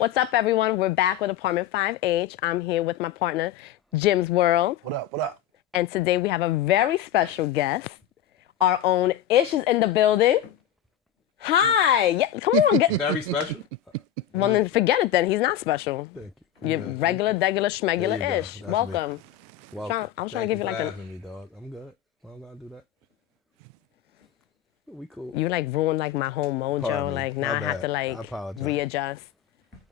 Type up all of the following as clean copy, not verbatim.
What's up, everyone? We're back with Apartment 5H. I'm here with my partner, Jim's World. What up, what up? And today we have a very special guest. Our own Ish is in the building. Hi. Yeah, come on. Very special. Well, then forget it then. He's not special. Thank you. You're regular, degular, schmegular There you go. Ish. That's Welcome. me. Welcome. I was trying to give you like a... a... me, dog. I'm good. Why don't I do that? We cool. You like ruined like my whole mojo. Pardon me. Like now My I have bad. to I like apologize. readjust.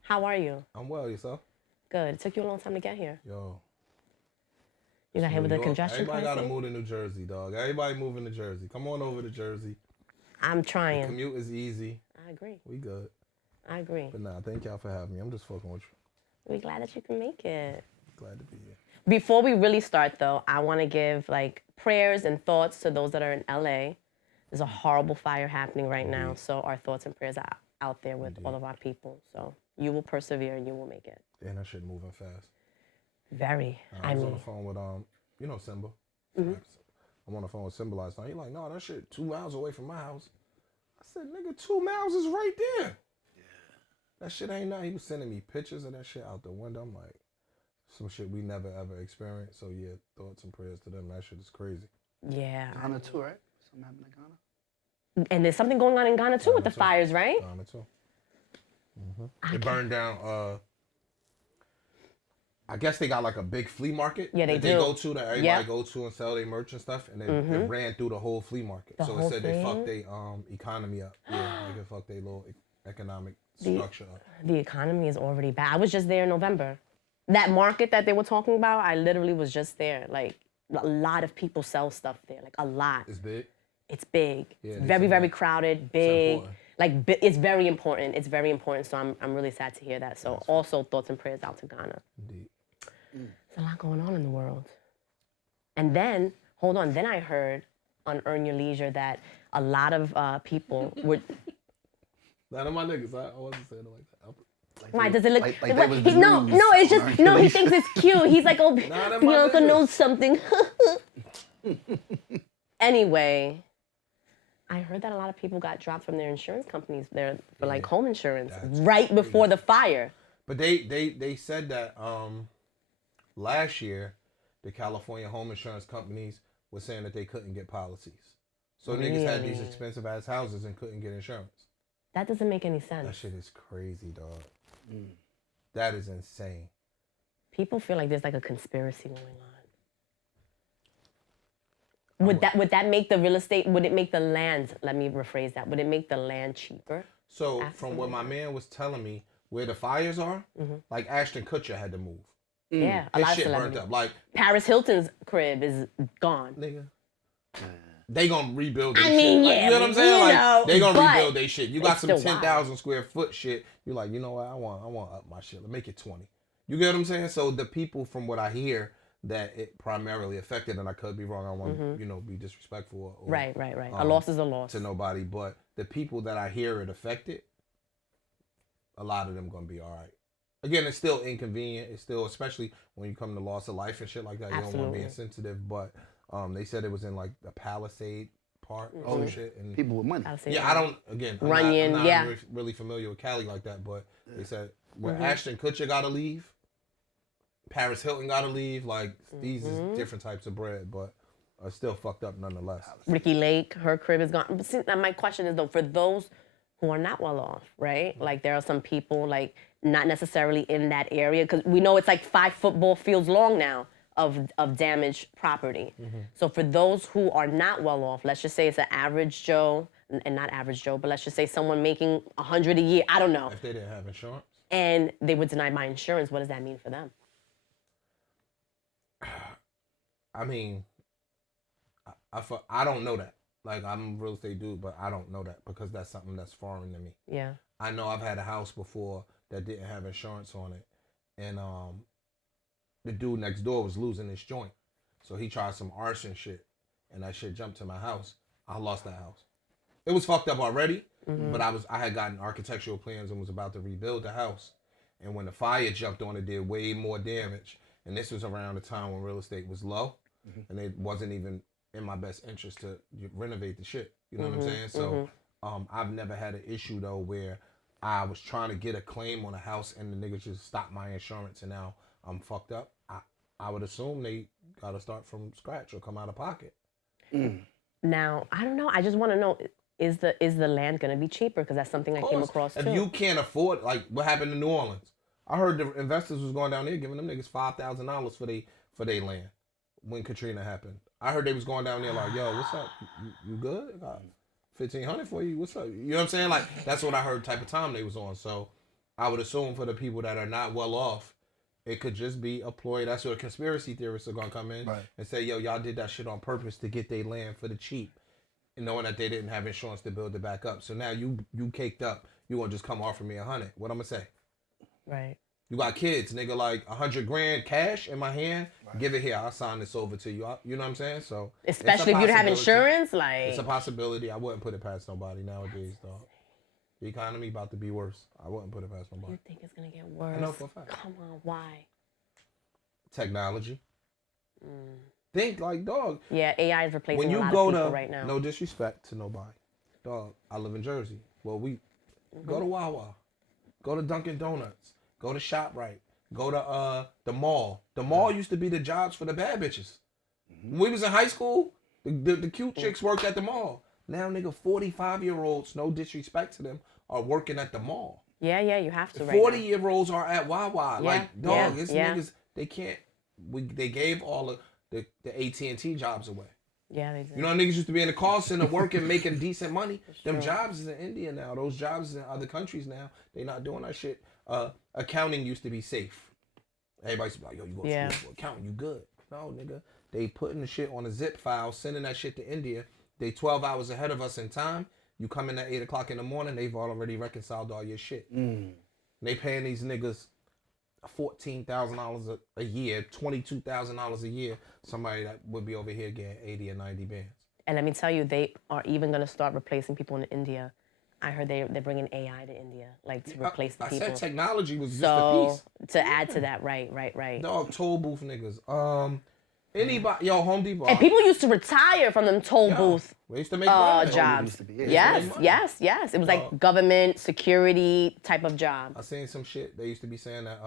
How are you? I'm well, yourself? Good. It took you a long time to get here. Yo. You got hit with the congestion Everybody got to crisis? move to New Jersey, dog. Everybody moving to Jersey. Come on over to Jersey. I'm The trying. commute is easy. I agree. We good. I agree. But nah, thank y'all for having me. I'm just fucking with you. We're glad that you can make it. Glad to be here. Before we really start, though, I want to give like prayers and thoughts to those that are in LA. There's a horrible fire happening right now, so our thoughts and prayers are out there with all of our people. So you will persevere and you will make it. Damn, that shit moving fast. Very. I was on the phone with you know Simba. I'm on the phone with Simba last night. He like, no, that shit 2 miles away from my house. I said, nigga, 2 miles is right there. Yeah. That shit ain't nothing. He was sending me pictures of that shit out the window. I'm like, some shit we never ever experienced. So yeah, thoughts and prayers to them. That shit is crazy. Yeah. Ghana too, right? Something happened in Ghana? And there's something going on in Ghana, too, with the fires, right? Ghana too. It burned down. I guess they got like a big flea market. Yeah, they that do. They go to that everybody Yep. go to and sell their merch and stuff, and it ran through the whole flea market. The So whole it said they thing? fucked their economy up. Yeah, like it fucked their little economic structure up. The economy is already bad. I was just there in November. That market that they were talking about, I literally was just there. Like, a lot of people sell stuff there. Like, a lot. It's big. It's big. Yeah, It's they very, say very that. crowded, big. important. Like, it's very important. It's very important. So I'm really sad to hear that. So also thoughts and prayers out to Ghana. Indeed. There's a lot going on in the world. And then, hold on, then I heard on Earn Your Leisure that a lot of people were... None of my niggas. I wasn't saying it like that. Why does it look? Like that was the no, news no, it's on just Earn no. Your He Leisure. thinks it's cute. He's like, oh, Nah, them my Bianca niggas. knows something. Anyway, I heard that a lot of people got dropped from their insurance companies there for like home insurance right before the fire. But they said that last year the California home insurance companies were saying that they couldn't get policies. So niggas had these Really? expensive ass houses and couldn't get insurance. That doesn't make any That sense. shit is crazy, dog. That is insane. People feel like there's like a conspiracy going on. Would that make the real estate? Would it make the land? Let me rephrase that. Would it make the land cheaper? So from what my man was telling me, where the fires are, like Ashton Kutcher had to move. Yeah, a His lot of shit burnt celebrities. up. Like, Paris Hilton's crib is gone. nigga. They gonna rebuild their I shit. mean, Like, yeah, you know what I'm saying? you Like, know, they gonna but rebuild their shit. You got it's some still wild. 10,000 square foot shit. You like, you know what? I want up my shit. Make it 20. You get what I'm saying? So the people, from what I hear, that it primarily affected, and I could be wrong. I want be disrespectful. Or, Right. A loss is a loss. to nobody, but the people that I hear it affected, a lot of them gonna be all right. Again, it's still inconvenient. It's still, especially when you come to loss of life and shit like that. You don't want to Absolutely. be insensitive, but they said it was in like the Palisade part or some shit. And People with money. yeah, I don't. Again, I'm Runyon, not yeah. really familiar with Cali like that, but they said where Ashton Kutcher gotta leave, Paris Hilton gotta leave. Like these is different types of bread, but are still fucked up nonetheless. Ricky Lake, her crib is gone. But see, now my question is though, for those who are not well off, right? Like there are some people like not necessarily in that area because we know it's like 5 football fields long now of damaged property. So for those who are not well off, let's just say it's an average Joe, and not average Joe, but let's just say someone making $100 a year. I don't know. If they didn't have insurance, And they were denied my insurance. What does that mean for them? I mean, I don't know that. Like, I'm a real estate dude, but I don't know that because that's something that's foreign to me. Yeah. I know I've had a house before that didn't have insurance on it, and the dude next door was losing his joint, so he tried some arson shit, and that shit jumped to my house. I lost that house. It was fucked up already, but I had gotten architectural plans and was about to rebuild the house, and when the fire jumped on it, did way more damage. And this was around the time when real estate was low, and it wasn't even in my best interest to renovate the shit. You know what I'm saying? So I've never had an issue though where I was trying to get a claim on a house and the niggas just stopped my insurance and now I'm fucked up, I would assume they got to start from scratch or come out of pocket. Now, I don't know. I just want to know, is the land going to be cheaper? Because that's something I came across too. If you can't afford, like what happened in New Orleans, I heard the investors was going down there giving them niggas $5,000 for their land when Katrina happened. I heard they was going down there like, yo, what's up? You good? I got $1,500 for you. What's up? You know what I'm saying? Like that's what I heard type of time they was on. So I would assume for the people that are not well off, it could just be a ploy. That's where the conspiracy theorists are gonna come in and say, yo, y'all did that shit on purpose to get their land for the cheap, and knowing that they didn't have insurance to build it back up. So now you caked up. You gonna just come offer me $100? What I'm gonna say? Right. You got kids, nigga, like $100 grand cash in my hand. Right. Give it here. I'll sign this over to you. You know what I'm saying? So especially if you have insurance, like it's a possibility. I wouldn't put it past nobody nowadays, dog. The economy about to be worse. I wouldn't put it past nobody. You think it's gonna get worse? I know for a fact. Come on, why? Technology. Think like, dog. Yeah, AI is replacing a lot of people right now. No disrespect to nobody, dog. I live in Jersey. Well, we go to Wawa, go to Dunkin' Donuts, go to ShopRite, go to the mall. The mall used to be the jobs for the bad bitches. When we was in high school, the cute chicks worked at the mall. Now, nigga, 45-year-olds, no disrespect to them, are working at the mall. Yeah, you have to. 40-year-olds are at Wawa. Yeah, like, dog, it's niggas. They can't. They gave all of the AT&T jobs away. Yeah, they did. You know, niggas used to be in the call center working, making decent money. Them jobs is in India now. Those jobs is in other countries now. They not doing that shit. Accounting used to be safe. Everybody used to be like, yo, you go to school for accounting, you good. No, nigga. They putting the shit on a zip file, sending that shit to India. They 12 hours ahead of us in time. You come in at 8 o'clock in the morning, they've already reconciled all your shit. They paying these niggas $14,000 a year, $22,000 a year. Somebody that would be over here getting 80 or 90 bands. And let me tell you, they are even going to start replacing people in India. I heard they're bringing AI to India, like to replace the people. I said technology was just a piece. To add to that, right. Dog, toll booth niggas. Anybody, Home Depot. And people used to retire from them toll booth they used to make jobs. Yes. It was like government, security type of job. I seen some shit. They used to be saying that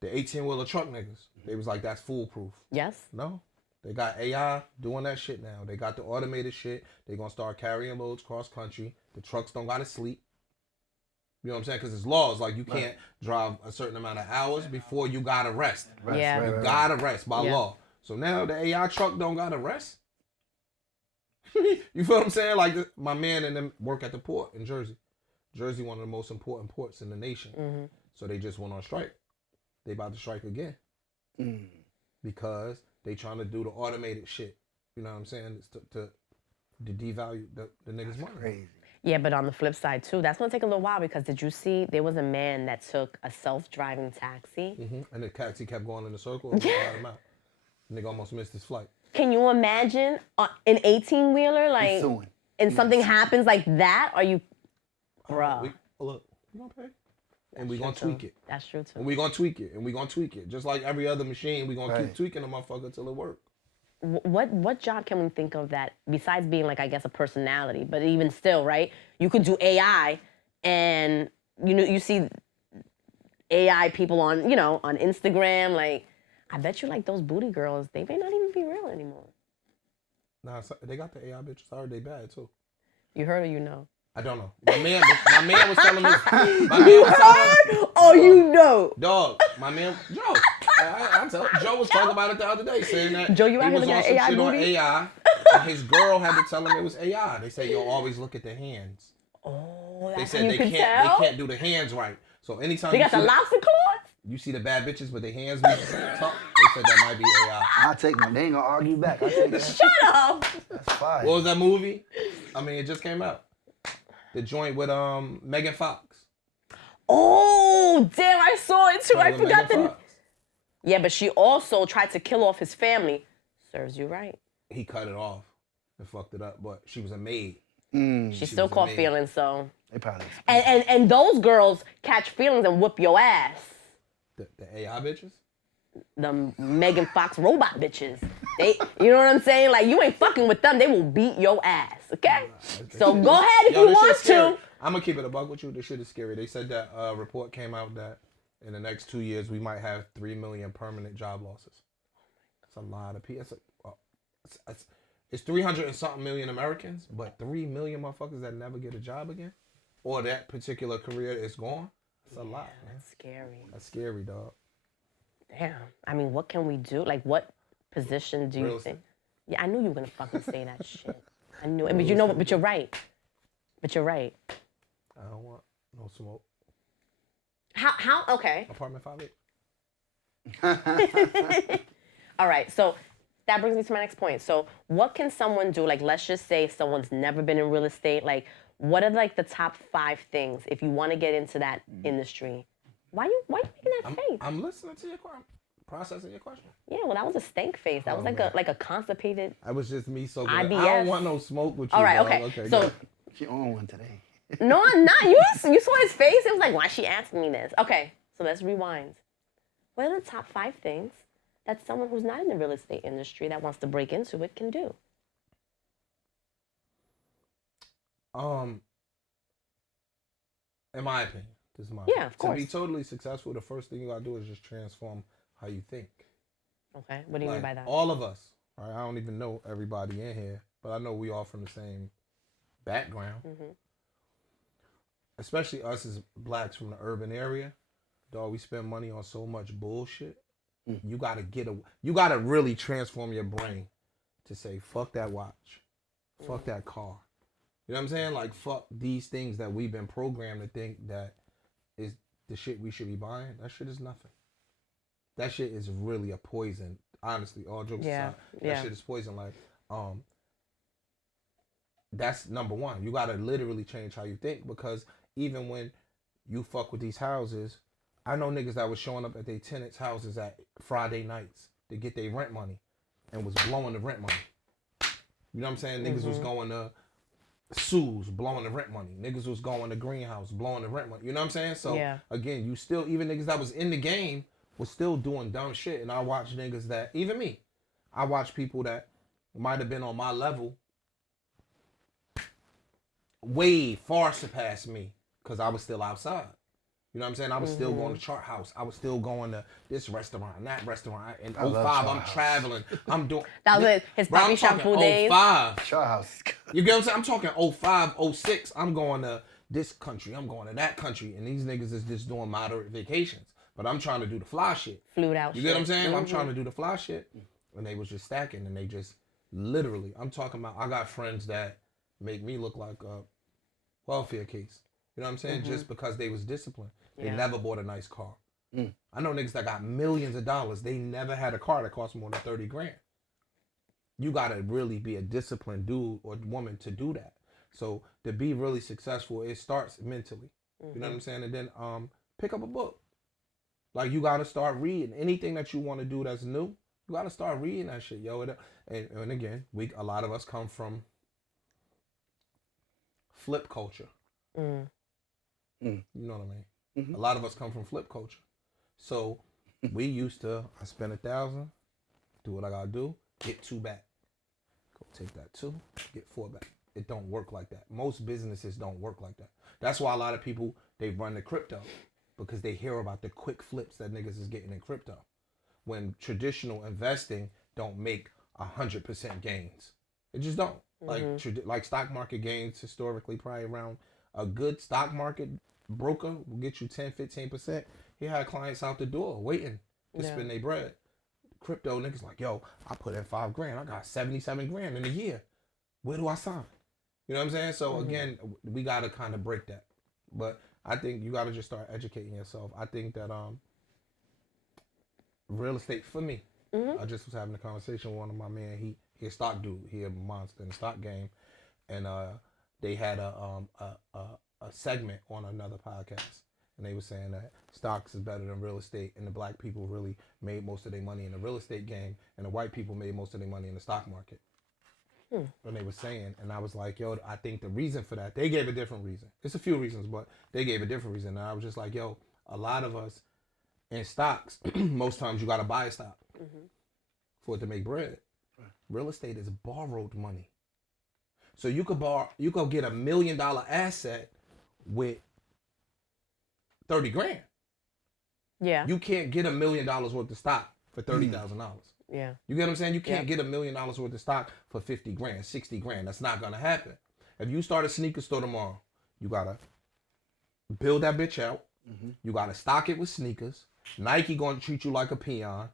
the 18-wheeler truck niggas, they was like, that's foolproof. Yes. No. They got AI doing that shit now. They got the automated shit. They gonna start carrying loads cross country. The trucks don't gotta sleep. You know what I'm saying? Because it's laws. Like, you can't drive a certain amount of hours before you got to rest. You got to rest by law. So now the AI truck don't got to rest. You feel what I'm saying? Like, my man and them work at the port in Jersey. Jersey, one of the most important ports in the nation. So they just went on strike. They about to strike again. Because they trying to do the automated shit. You know what I'm saying? It's to devalue the niggas' money. Crazy. Yeah, but on the flip side, too, that's going to take a little while because did you see there was a man that took a self-driving taxi? And the taxi kept going in a circle and got him out. The nigga almost missed his flight. Can you imagine an 18-wheeler, like, and something happens like that? Are you, bruh? Look, we going to pay. And we going to tweak it. That's true, too. And we going to tweak it. And we going to tweak it. Just like every other machine, we going to keep tweaking the motherfucker till it works. What job can we think of that, besides being like, I guess, a personality, but even still, right? You could do AI and, you see AI people on Instagram, like, I bet you like those booty girls, they may not even be real anymore. Nah, they got the AI bitches. I heard they bad, too. You heard or you know? I don't know. My man was telling me. Oh, you know. Dog, my man, Joe. I'm telling Joe was talking about it the other day, saying that Joe, you out here looking at AI shit booty? on AI, and his girl had to tell him it was AI. They say you'll always look at the hands. Oh, they that's said how you they can can't. tell? They can't do the hands right. So anytime they got the lobster claws. You see the bad bitches with their hands moving, talk, they said that might be AI. I'll take one. They ain't gonna argue back. I'll take that. Shut up. That's fire. What was that movie? I mean, it just came out. The joint with Megan Fox. Oh, damn, I saw it too. I forgot the. Yeah, but she also tried to kill off his family. Serves you right. He cut it off and fucked it up, but she was a maid. She still caught feelings, so. They probably. And those girls catch feelings and whoop your ass. The AI bitches? them Megan Fox robot bitches. You know what I'm saying? Like, you ain't fucking with them. They will beat your ass, okay? So go ahead if you want to. I'm going to keep it a buck with you. This shit is scary. They said that a report came out that in the next 2 years, we might have 3 million permanent job losses. It's a lot of people. It's 300 and something million Americans, but 3 million motherfuckers that never get a job again, or that particular career is gone. It's a lot, man. That's scary. That's scary, dog. Damn. I mean, what can we do? Like, what position do you think? Yeah, I knew you were gonna fucking say that shit. I knew it. But you know what? But you're right. But you're right. I don't want no smoke. How? Okay. Apartment 5-8. All right. So that brings me to my next point. So what can someone do? Like, let's just say someone's never been in real estate. Like, what are like the top 5 things if you want to get into that industry? Why you making that face? I'm listening to your question. Processing your question. Yeah, well, that was a stank face. That was like a constipated. That was just me so good. IBS. I don't want no smoke with you. All right, dog. okay. So She on one today. no, I'm not. You saw his face. It was like, why is she asking me this? Okay, so let's rewind. What are the top 5 things that someone who's not in the real estate industry that wants to break into it can do? In my opinion, this is my Yeah, of course. To be totally successful, the first thing you gotta do is just transform how you think. Okay, what do you mean by that? All of us, right? I don't even know everybody in here, but I know we all from the same background. Mm-hmm. Especially us as blacks from the urban area. Dog, we spend money on so much bullshit. You gotta really transform your brain to say, fuck that watch. Fuck that car. You know what I'm saying? Like, fuck these things that we've been programmed to think that is the shit we should be buying. That shit is nothing. That shit is really a poison. Honestly, all jokes aside, that shit is poison. Like, that's number one. You gotta literally change how you think, because even when you fuck with these houses, I know niggas that was showing up at their tenants' houses at Friday nights to get their rent money and was blowing the rent money. You know what I'm saying? Niggas was going to Sue's, blowing the rent money. Niggas was going to Greenhouse, blowing the rent money. You know what I'm saying? So, again, you still, even niggas that was in the game was still doing dumb shit. And I watch niggas that, even me, I watch people that might have been on my level way far surpass me because I was still outside. You know what I'm saying? I was still going to Chart House. I was still going to this restaurant and that restaurant. In 05, I'm traveling. I'm doing... That was his puppy shop food days. 05. Chart House. You get what I'm saying? I'm talking 05, 06. I'm going to this country. I'm going to that country. And these niggas is just doing moderate vacations. But I'm trying to do the fly shit. Flued out You shit. get what I'm saying? I'm trying to do the fly shit. And they was just stacking. And they just literally... I'm talking about... I got friends that make me look like a welfare case. You know what I'm saying? Just because they was disciplined. They never bought a nice car. I know niggas that got millions of dollars. They never had a car that cost more than 30 grand. You gotta really be a disciplined dude or woman to do that. So to be really successful, it starts mentally. You know what I'm saying? And then pick up a book. Like, you gotta start reading. Anything that you want to do that's new, you gotta start reading that shit, yo. And again, a lot of us come from flip culture. You know what I mean? A lot of us come from flip culture. So we used to, I spend 1,000, do what I gotta do, get 2 back. Go take that 2, get 4 back. It don't work like that. Most businesses don't work like that. That's why a lot of people, they run the crypto, because they hear about the quick flips that niggas is getting in crypto. When traditional investing don't make 100% gains. It just don't. Like stock market gains historically, probably around a good stock market broker will get you 10, 15%. He had clients out the door waiting to spend their bread. Crypto niggas like, yo, I put in $5 grand. I got 77 grand in a year. Where do I sign? You know what I'm saying? So again, we got to kind of break that. But I think you got to just start educating yourself. I think that real estate, for me, I just was having a conversation with one of my man. He a stock dude. He a monster in the stock game. And they had a segment on another podcast, and they were saying that stocks is better than real estate, and the black people really made most of their money in the real estate game, and the white people made most of their money in the stock market. And they were saying, and I was like, yo, I think the reason for that, they gave a different reason. It's a few reasons, but they gave a different reason. And I was just like, yo, a lot of us, in stocks, most times you got to buy a stock for it to make bread. Real estate is borrowed money. So you could get $1 million asset with 30 grand. Yeah. You can't get $1 million worth of stock for $30,000. Yeah. You get what I'm saying? You can't get $1 million worth of stock for 50 grand, 60 grand. That's not gonna happen. If you start a sneaker store tomorrow, you gotta build that bitch out. You gotta stock it with sneakers. Nike gonna treat you like a peon,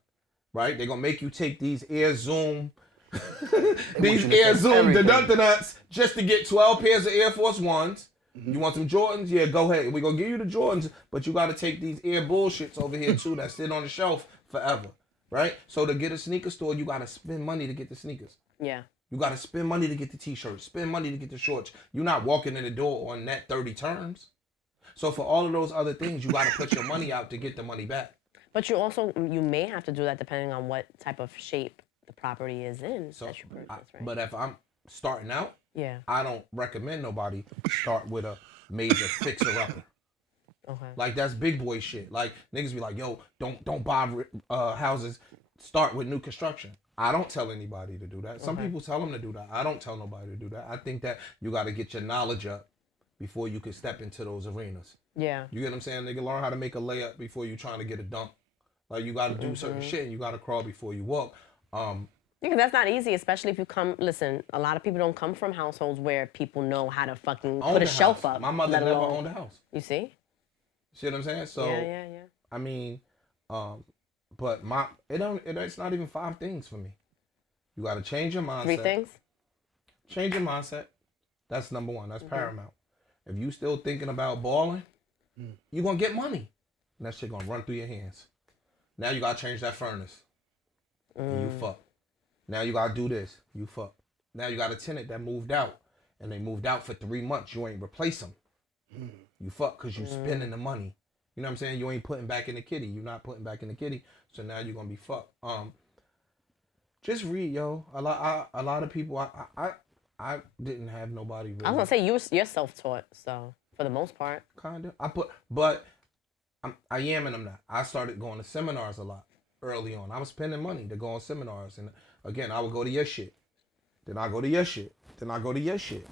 right? They're gonna make you take these Air Zoom, deductinuts just to get 12 pairs of Air Force Ones. You want some Jordans? Yeah, go ahead. We're gonna give you the Jordans, but you gotta take these Air bullshits over here too that sit on the shelf forever, right? So to get a sneaker store, you gotta spend money to get the sneakers. Yeah. You gotta spend money to get the t-shirts, spend money to get the shorts. You're not walking in the door on net 30 terms. So for all of those other things, you gotta put your money out to get the money back. But you may have to do that depending on what type of shape the property is in that you purchase, right? But if I'm starting out, yeah, I don't recommend nobody start with a major fixer-upper. Okay. Like that's big boy shit. Like niggas be like, yo, don't buy houses. Start with new construction. I don't tell anybody to do that. Some people tell them to do that. I don't tell nobody to do that. I think that you got to get your knowledge up before you can step into those arenas. Yeah. You get what I'm saying? Nigga, learn how to make a layup before you trying to get a dunk. Like you got to do certain shit and you got to crawl before you walk. Yeah, that's not easy, especially if you come. Listen, a lot of people don't come from households where people know how to fucking put a shelf up. My mother never owned a house. You see? See what I'm saying? So yeah. I mean, but it's not even 5 things for me. You got to change your mindset. 3 things. Change your mindset. That's number 1. That's paramount. If you still thinking about balling, you're gonna get money, and that shit gonna run through your hands. Now you gotta change that furnace. And you fuck. Now you gotta do this. You fuck. Now you got a tenant that moved out, and they moved out for 3 months. You ain't replace them. You fuck because you spending the money. You know what I'm saying? You ain't putting back in the kitty. You're not putting back in the kitty. So now you're gonna be fucked. Just read, yo. A lot of people. I didn't have nobody. Really. I was gonna say you're self-taught, so for the most part. Kinda. I am and I'm not. I started going to seminars a lot early on. I was spending money to go on seminars, and again, I would go to your shit, then I go to your shit, then I go to your shit.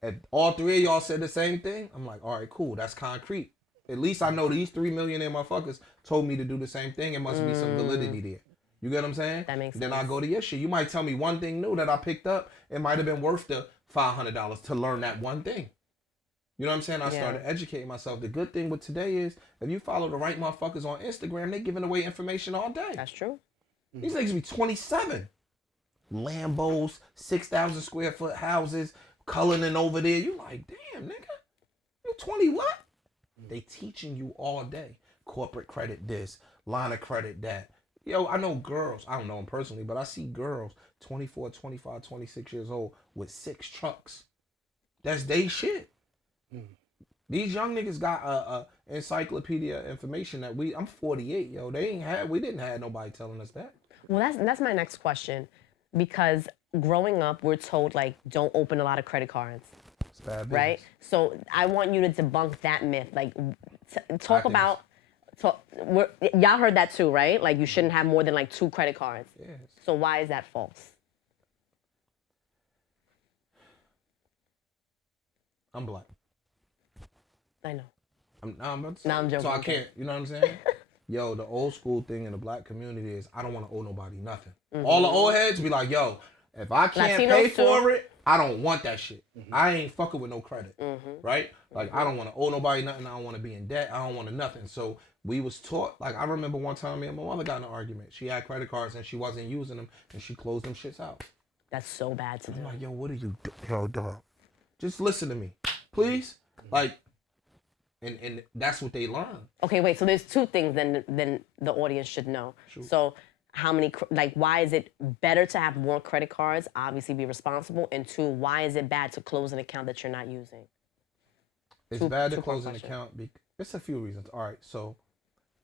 And all 3 of y'all said the same thing. I'm like, all right, cool. That's concrete. At least I know these 3 millionaire motherfuckers told me to do the same thing. It must be some validity there. You get what I'm saying? That makes sense. Then I go to your shit. You might tell me one thing new that I picked up. It might have been worth the $500 to learn that one thing. You know what I'm saying? I started educating myself. The good thing with today is if you follow the right motherfuckers on Instagram, they giving away information all day. That's true. These niggas be 27. Lambos, 6,000 square foot houses, coloring over there. You like, damn, nigga. You 20 what? They teaching you all day. Corporate credit this, line of credit that. Yo, I know girls, I don't know them personally, but I see girls 24, 25, 26 years old with 6 trucks. That's they shit. These young niggas got a encyclopedia information that I'm 48, yo. We didn't have nobody telling us that. Well, that's my next question, because growing up, we're told like don't open a lot of credit cards. It's bad business. Right? So I want you to debunk that myth. Like talk about. Y'all heard that too, right? Like you shouldn't have more than like 2 credit cards. Yes. So why is that false? I'm black. I know. I'm joking. So I can't, you know what I'm saying? Yo, the old school thing in the black community is I don't want to owe nobody nothing. All the old heads be like, yo, if I can't pay for it, I don't want that shit. I ain't fucking with no credit, right? Like I don't want to owe nobody nothing. I don't want to be in debt. I don't want nothing. So we was taught, like I remember one time me and my mother got in an argument. She had credit cards and she wasn't using them and she closed them shits out. That's so bad to do. I'm like, yo, what are you doing? Yo, dog. Just listen to me, please. Like, and that's what they learn. Okay, wait. So there's 2 things then the audience should know. Sure. So how many, like, why is it better to have more credit cards? Obviously, be responsible. And 2, why is it bad to close an account that you're not using? It's bad to close an account. It's a few reasons. All right, so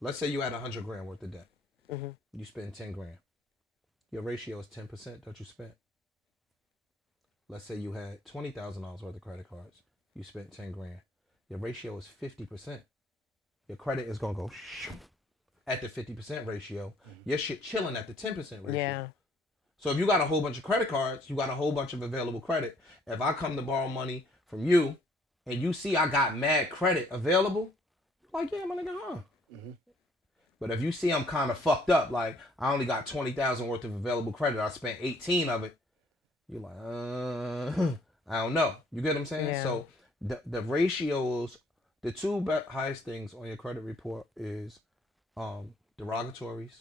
let's say you had $100 grand worth of debt. You spend 10 grand. Your ratio is 10%. That you spent. Let's say you had $20,000 worth of credit cards. You spent 10 grand. Your ratio is 50%. Your credit is gonna go at the 50% ratio. Your shit chilling at the 10% ratio. Yeah. So if you got a whole bunch of credit cards, you got a whole bunch of available credit. If I come to borrow money from you and you see I got mad credit available, you're like, yeah, my nigga, huh? But if you see I'm kind of fucked up, like I only got 20,000 worth of available credit, I spent 18 of it, you're like, I don't know. You get what I'm saying? Yeah. So the ratios, the two highest things on your credit report is derogatories,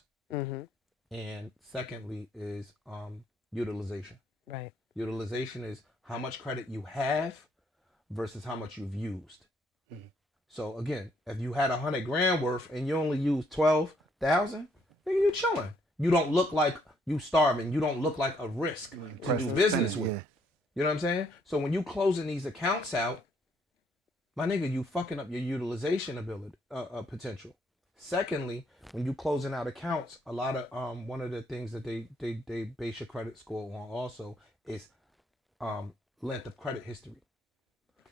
and secondly is utilization. Right. Utilization is how much credit you have versus how much you've used. So again, if you had 100 grand worth and you only used 12,000, nigga, you chilling. You don't look like you starving. You don't look like a risk to do business with. You know what I'm saying? So when you closing these accounts out, my nigga, you fucking up your utilization ability, potential. Secondly, when you closing out accounts, a lot of one of the things that they base your credit score on also is length of credit history.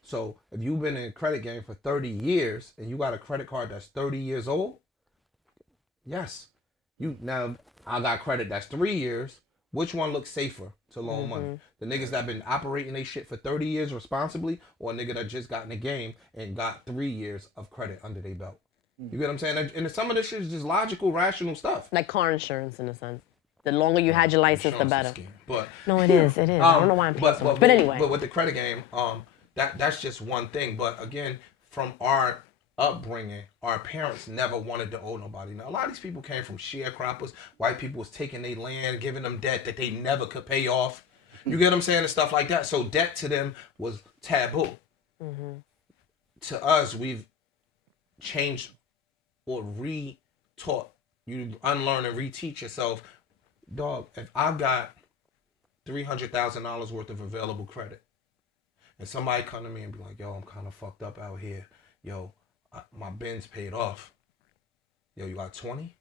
So if you've been in the credit game for 30 years and you got a credit card that's 30 years old, yes, now I got credit that's 3 years. Which one looks safer to loan money? The niggas that been operating they shit for 30 years responsibly, or a nigga that just got in the game and got 3 years of credit under their belt? You get what I'm saying? And some of this shit is just logical, rational stuff. Like car insurance in a sense. The longer you had your license, the better. But no, it is. I don't know why I'm paying so much. But anyway. But with the credit game, that's just one thing. But again, from our upbringing, our parents never wanted to owe nobody. Now, a lot of these people came from sharecroppers. White people was taking their land, giving them debt that they never could pay off. You get what I'm saying? And stuff like that. So debt to them was taboo. To us, we've changed or re-taught. You unlearn and reteach yourself. Dog, if I got $300,000 worth of available credit, and somebody come to me and be like, yo, I'm kind of fucked up out here. Yo, my Benz paid off. Yo, you got 20?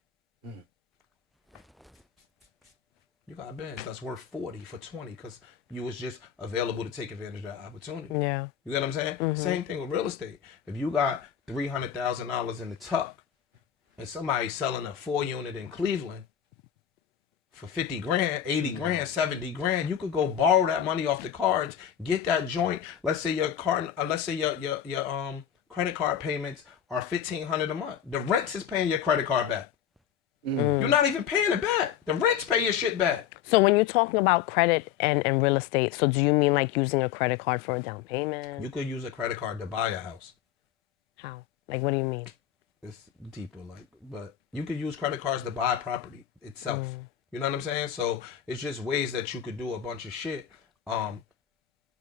You got a Benz that's worth 40 for 20 because you was just available to take advantage of that opportunity. Yeah. You get what I'm saying? Same thing with real estate. If you got $300,000 in the tuck and somebody's selling a 4-unit in Cleveland for 50 grand, 80 grand, 70 grand, you could go borrow that money off the cards, get that joint. Let's say your credit card payments are $1,500 a month. The rent is paying your credit card back. You're not even paying it back. The rents pay your shit back. So when you're talking about credit and real estate, so do you mean like using a credit card for a down payment? You could use a credit card to buy a house. How? Like, what do you mean? It's deeper, but you could use credit cards to buy property itself. You know what I'm saying? So it's just ways that you could do a bunch of shit.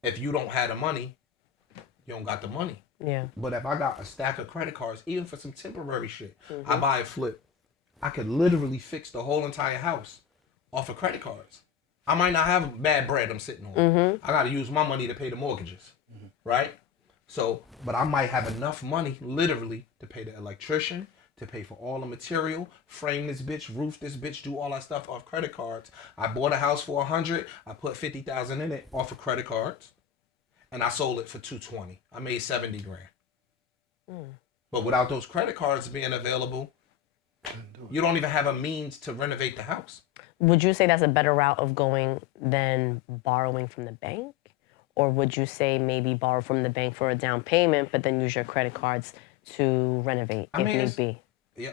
If you don't have the money, you don't got the money. Yeah. But if I got a stack of credit cards, even for some temporary shit, I buy a flip. I could literally fix the whole entire house off of credit cards. I might not have bad bread I'm sitting on. I got to use my money to pay the mortgages, right? So, but I might have enough money literally to pay the electrician, to pay for all the material, frame this bitch, roof this bitch, do all that stuff off credit cards. I bought a house for 100. I put 50,000 in it off of credit cards, and I sold it for 220. I made 70 grand. But without those credit cards being available, you don't even have a means to renovate the house. Would you say that's a better route of going than borrowing from the bank? Or would you say maybe borrow from the bank for a down payment, but then use your credit cards to renovate if need be? Yeah.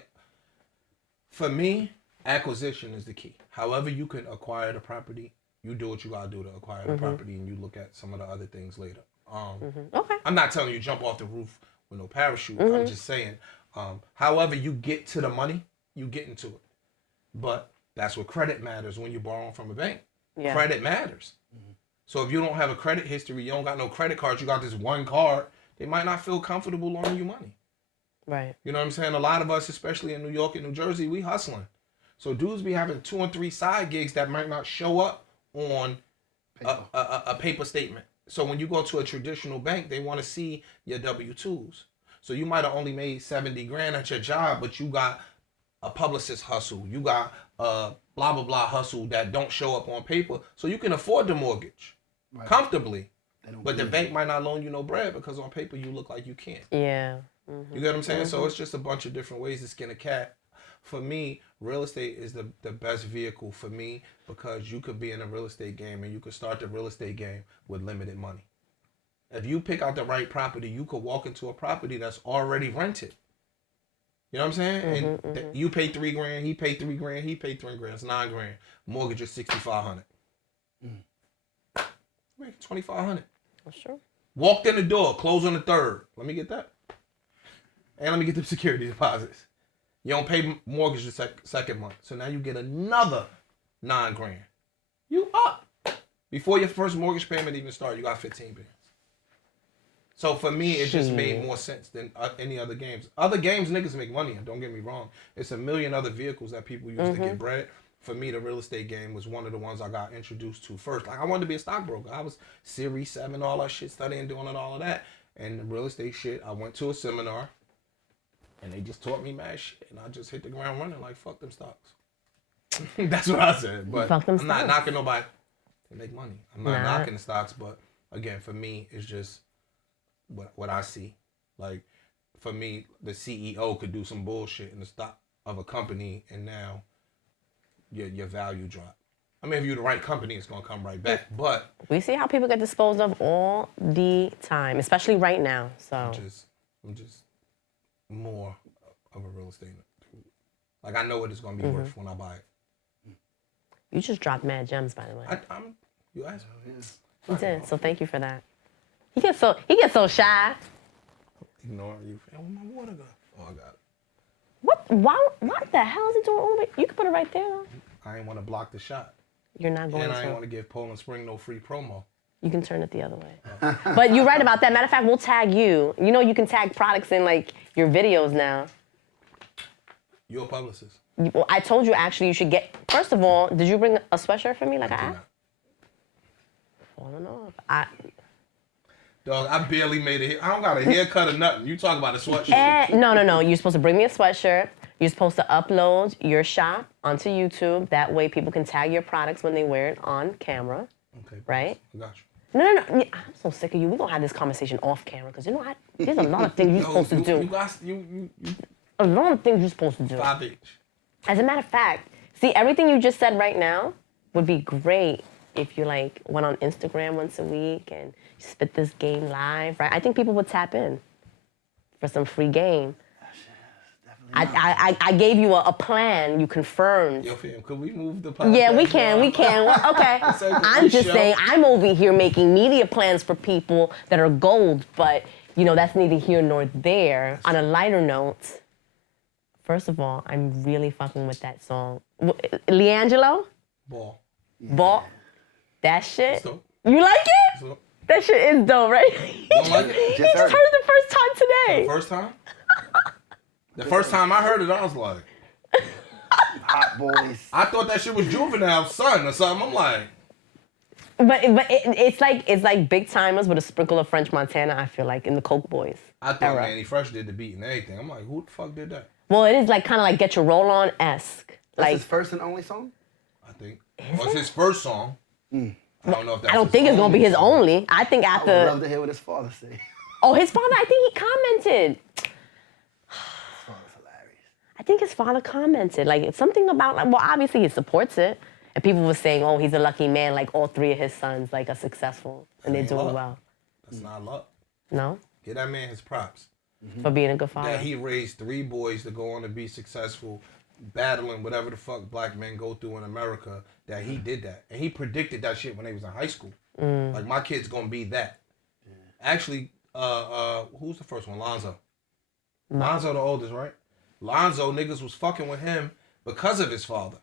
For me, acquisition is the key. However you can acquire the property, you do what you gotta do to acquire the property, and you look at some of the other things later. Okay. I'm not telling you jump off the roof with no parachute. I'm just saying, however you get to the money, you get into it. But that's what credit matters when you're borrowing from a bank. Yeah. Credit matters. So if you don't have a credit history, you don't got no credit cards, you got this one card, they might not feel comfortable loaning you money. Right. You know what I'm saying? A lot of us, especially in New York and New Jersey, we hustling. So dudes be having 2 and 3 side gigs that might not show up on a paper statement. So when you go to a traditional bank, they want to see your W-2s. So you might have only made 70 grand at your job, but you got a publicist hustle. You got a blah, blah, blah hustle that don't show up on paper. So you can afford the mortgage comfortably. But the bank might not loan you no bread because on paper you look like you can't. Yeah. You get what I'm saying? So it's just a bunch of different ways to skin a cat. for me, real estate is the best vehicle for me because you could be in a real estate game and you could start the real estate game with limited money. If you pick out the right property, you could walk into a property that's already rented. You know what I'm saying? And you pay $3,000, he paid $3,000, he paid $3,000. It's $9,000. Mortgage is $6,500. Make $2,500. That's true. Walked in the door, closed on the third. Let me get that. And let me get the security deposits. You don't pay mortgage the second month. So now you get another $9,000. You up. Before your first mortgage payment even started, you got 15 bands. So for me, it just made more sense than any other games. Other games, niggas make money in, don't get me wrong. It's a million other vehicles that people use to get bread. For me, the real estate game was one of the ones I got introduced to first. Like, I wanted to be a stockbroker. I was Series 7, all that shit, studying, doing all of that. And the real estate shit, I went to a seminar, and they just taught me mad shit. And I just hit the ground running like, fuck them stocks. That's what I said. But I'm not knocking nobody. They make money. I'm not knocking the stocks, but again, for me, it's just what I see. Like, for me, the CEO could do some bullshit in the stock of a company, and now your value drop. I mean, if you're the right company, it's gonna come right back. But we see how people get disposed of all the time, especially right now. So I'm just more of a real estate. Like, I know what it's gonna be worth when I buy it. You just dropped mad gems, by the way. You asked me. You did. So thank you for that. He gets so shy. Ignore you. Where my water go? Oh, I got it. What the hell is he doing over? You can put it right there. Though. I ain't want to block the shot. You're not going and to. I ain't want to give Poland Spring no free promo. You can turn it the other way. But you're right about that. Matter of fact, we'll tag you. You know you can tag products in like your videos now. You're a publicist. Well, I told you actually you should get. First of all, did you bring a sweatshirt for me like I asked? Falling off. Dog, I barely made it. I don't got a haircut or nothing. You talk about a sweatshirt. No. You're supposed to bring me a sweatshirt. You're supposed to upload your shop onto YouTube. That way people can tag your products when they wear it on camera. Okay. Right? I got you. No. I'm so sick of you. We're going to have this conversation off camera because, there's a lot of things you're supposed to do. A lot of things you're supposed to do. 5 each. As a matter of fact, see, everything you just said right now would be great if you, went on Instagram once a week and spit this game live, right? I think people would tap in for some free game. I gave you a plan. You confirmed. Yo, fam, could we move the podcast? Yeah, we can. Well, okay. I'm just saying, I'm over here making media plans for people that are gold, but, that's neither here nor there. On a lighter note, first of all, I'm really fucking with that song. Liangelo? Ball. That shit. So, you like it? So, that shit is dope, right? You don't like it? He just heard it the first time today. The first time? The first time I heard it, I was like, Hot Boys. I thought that shit was Juvenile's son or something. I'm like, but it's like Big Timers with a sprinkle of French Montana. I feel like in the Coke Boys. I thought Manny Fresh did the beat and everything. I'm like, who the fuck did that? Well, it is kind of like Get Your Roll On-esque. That's his first and only song? I think. It's his first song. I don't know if that's I don't think it's gonna be his only. I think after. I would love to hear what his father say. Oh, his father. I think he commented. His father's hilarious. I think his father commented it's something about well, obviously he supports it, and people were saying, oh, he's a lucky man. Like all 3 of his sons are successful and they're doing well. That's not luck. No. Give that man his props. For being a good father. That he raised 3 boys to go on to be successful, battling whatever the fuck black men go through in America, that he did that. And he predicted that shit when they was in high school. Like, my kid's gonna be that. Yeah. Actually, who's the first one? Lonzo. Lonzo the oldest, right? Lonzo, niggas was fucking with him because of his father.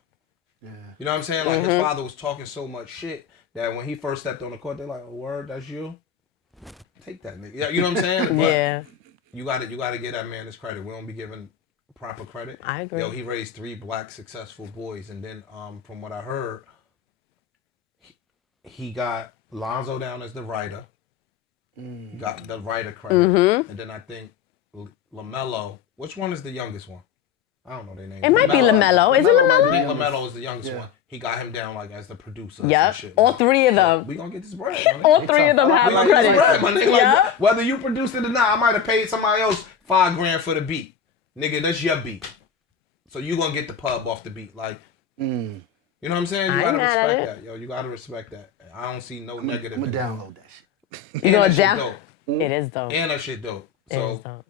Yeah. You know what I'm saying? Like, his father was talking so much shit that when he first stepped on the court, they're like, oh, word, that's you? Take that, nigga. You know what I'm saying? Yeah. You gotta give that man his credit. We don't be giving proper credit. I agree. He raised 3 black successful boys, and then from what I heard, he got Lonzo down as the writer. Got the writer credit, and then I think LaMelo. Which one is the youngest one? I don't know their name. It might be LaMelo. Is it LaMelo? I think LaMelo is the youngest one. He got him down as the producer. Yep. All 3 of them. We gonna get this bread. All 3 of them have credit. Bread, my nigga. Like, whether you produced it or not, I might have paid somebody else $5,000 for the beat. Nigga, that's your beat. So you gonna get the pub off the beat, like. You know what I'm saying? You I gotta ain't mad at respect it. that, yo. You gotta respect that. I don't see no I'm negative. gonna in that. download that shit. You And know that what? shit Down. dope. It is dope. And that shit dope. It is So dope.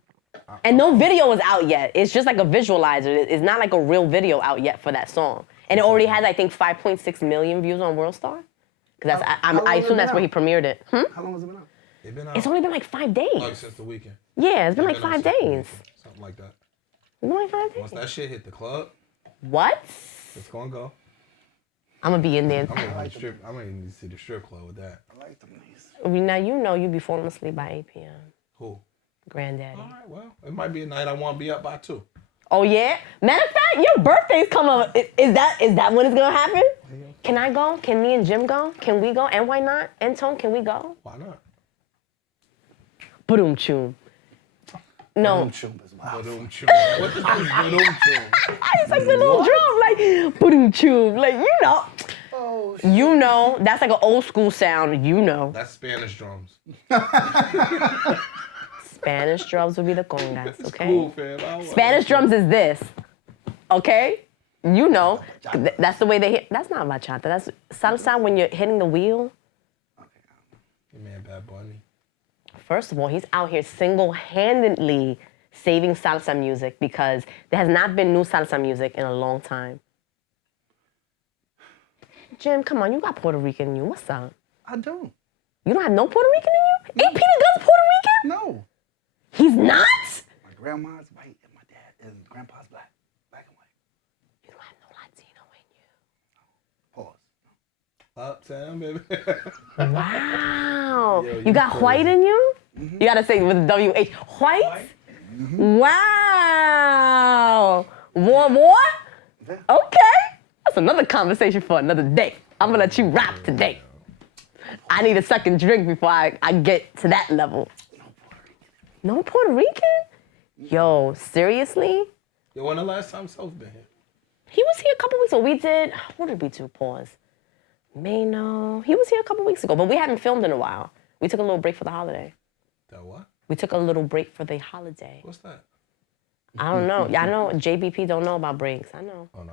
And no video is out yet. It's just like a visualizer. It's not like a real video out yet for that song. And it already has, I think, 5.6 million views on WorldStar. Because How long I has it assume been that's where he out? premiered it. How long has it been out? it been out It's only been like 5 days. like since the weekend. Yeah, it's been like Been out 5 since the days. weekend, something like that. It's been like 5 Once days. that shit hit the club, What? it's gonna go. I'm gonna be in there. I'm gonna need to see the strip club with that. I like them niggas. Now you know you be falling asleep by 8 p.m. Who? Granddaddy. All right, well, it might be a night I want to be up by 2. Oh yeah? Matter of fact, your birthday's coming up. Is that when it's gonna happen? Can I go? Can me and Jim go? Can we go? And why not? And Tone, can we go? Why not? Boom choom. No. Them chumbas, wow. Ba-doom choo. What the fuck is ba-doom choo? It's like the little drum, like boom choom. Like Oh, you know, that's like an old school sound. You know, That's Spanish drums. Spanish drums would be the congas. Okay. Cool, fam. I don't Spanish drums is this. Okay. You know, that's the way they hit. That's not bachata. That's salsa when you're hitting the wheel. Your man, Bad Bunny. First of all, he's out here single-handedly saving salsa music because there has not been new salsa music in a long time. Jim, come on, you got Puerto Rican in you. What's up? I don't. You don't have no Puerto Rican in you? Ain't Peter Guns Puerto Rican? No. He's not? My grandma's white and my dad and grandpa's black. Black and white. You don't have no Latino in you. Uptown, baby. Wow. Yo, you you got crazy. white in you? You gotta say with WH. White? Wow. More? Yeah. Okay. That's another conversation for another day. I'm gonna let you rap today. I need a second drink before I get to that level. No Puerto Rican? Yo, seriously? Yo, when the last time Soph been here? He was here a couple weeks ago. We did, what did we do? Pause. Mano. He was here a couple weeks ago, but we haven't filmed in a while. We took a little break for the holiday. That what? We took a little break for the holiday. What's that? I don't know. I know JBP don't know about breaks. I know. Oh, no,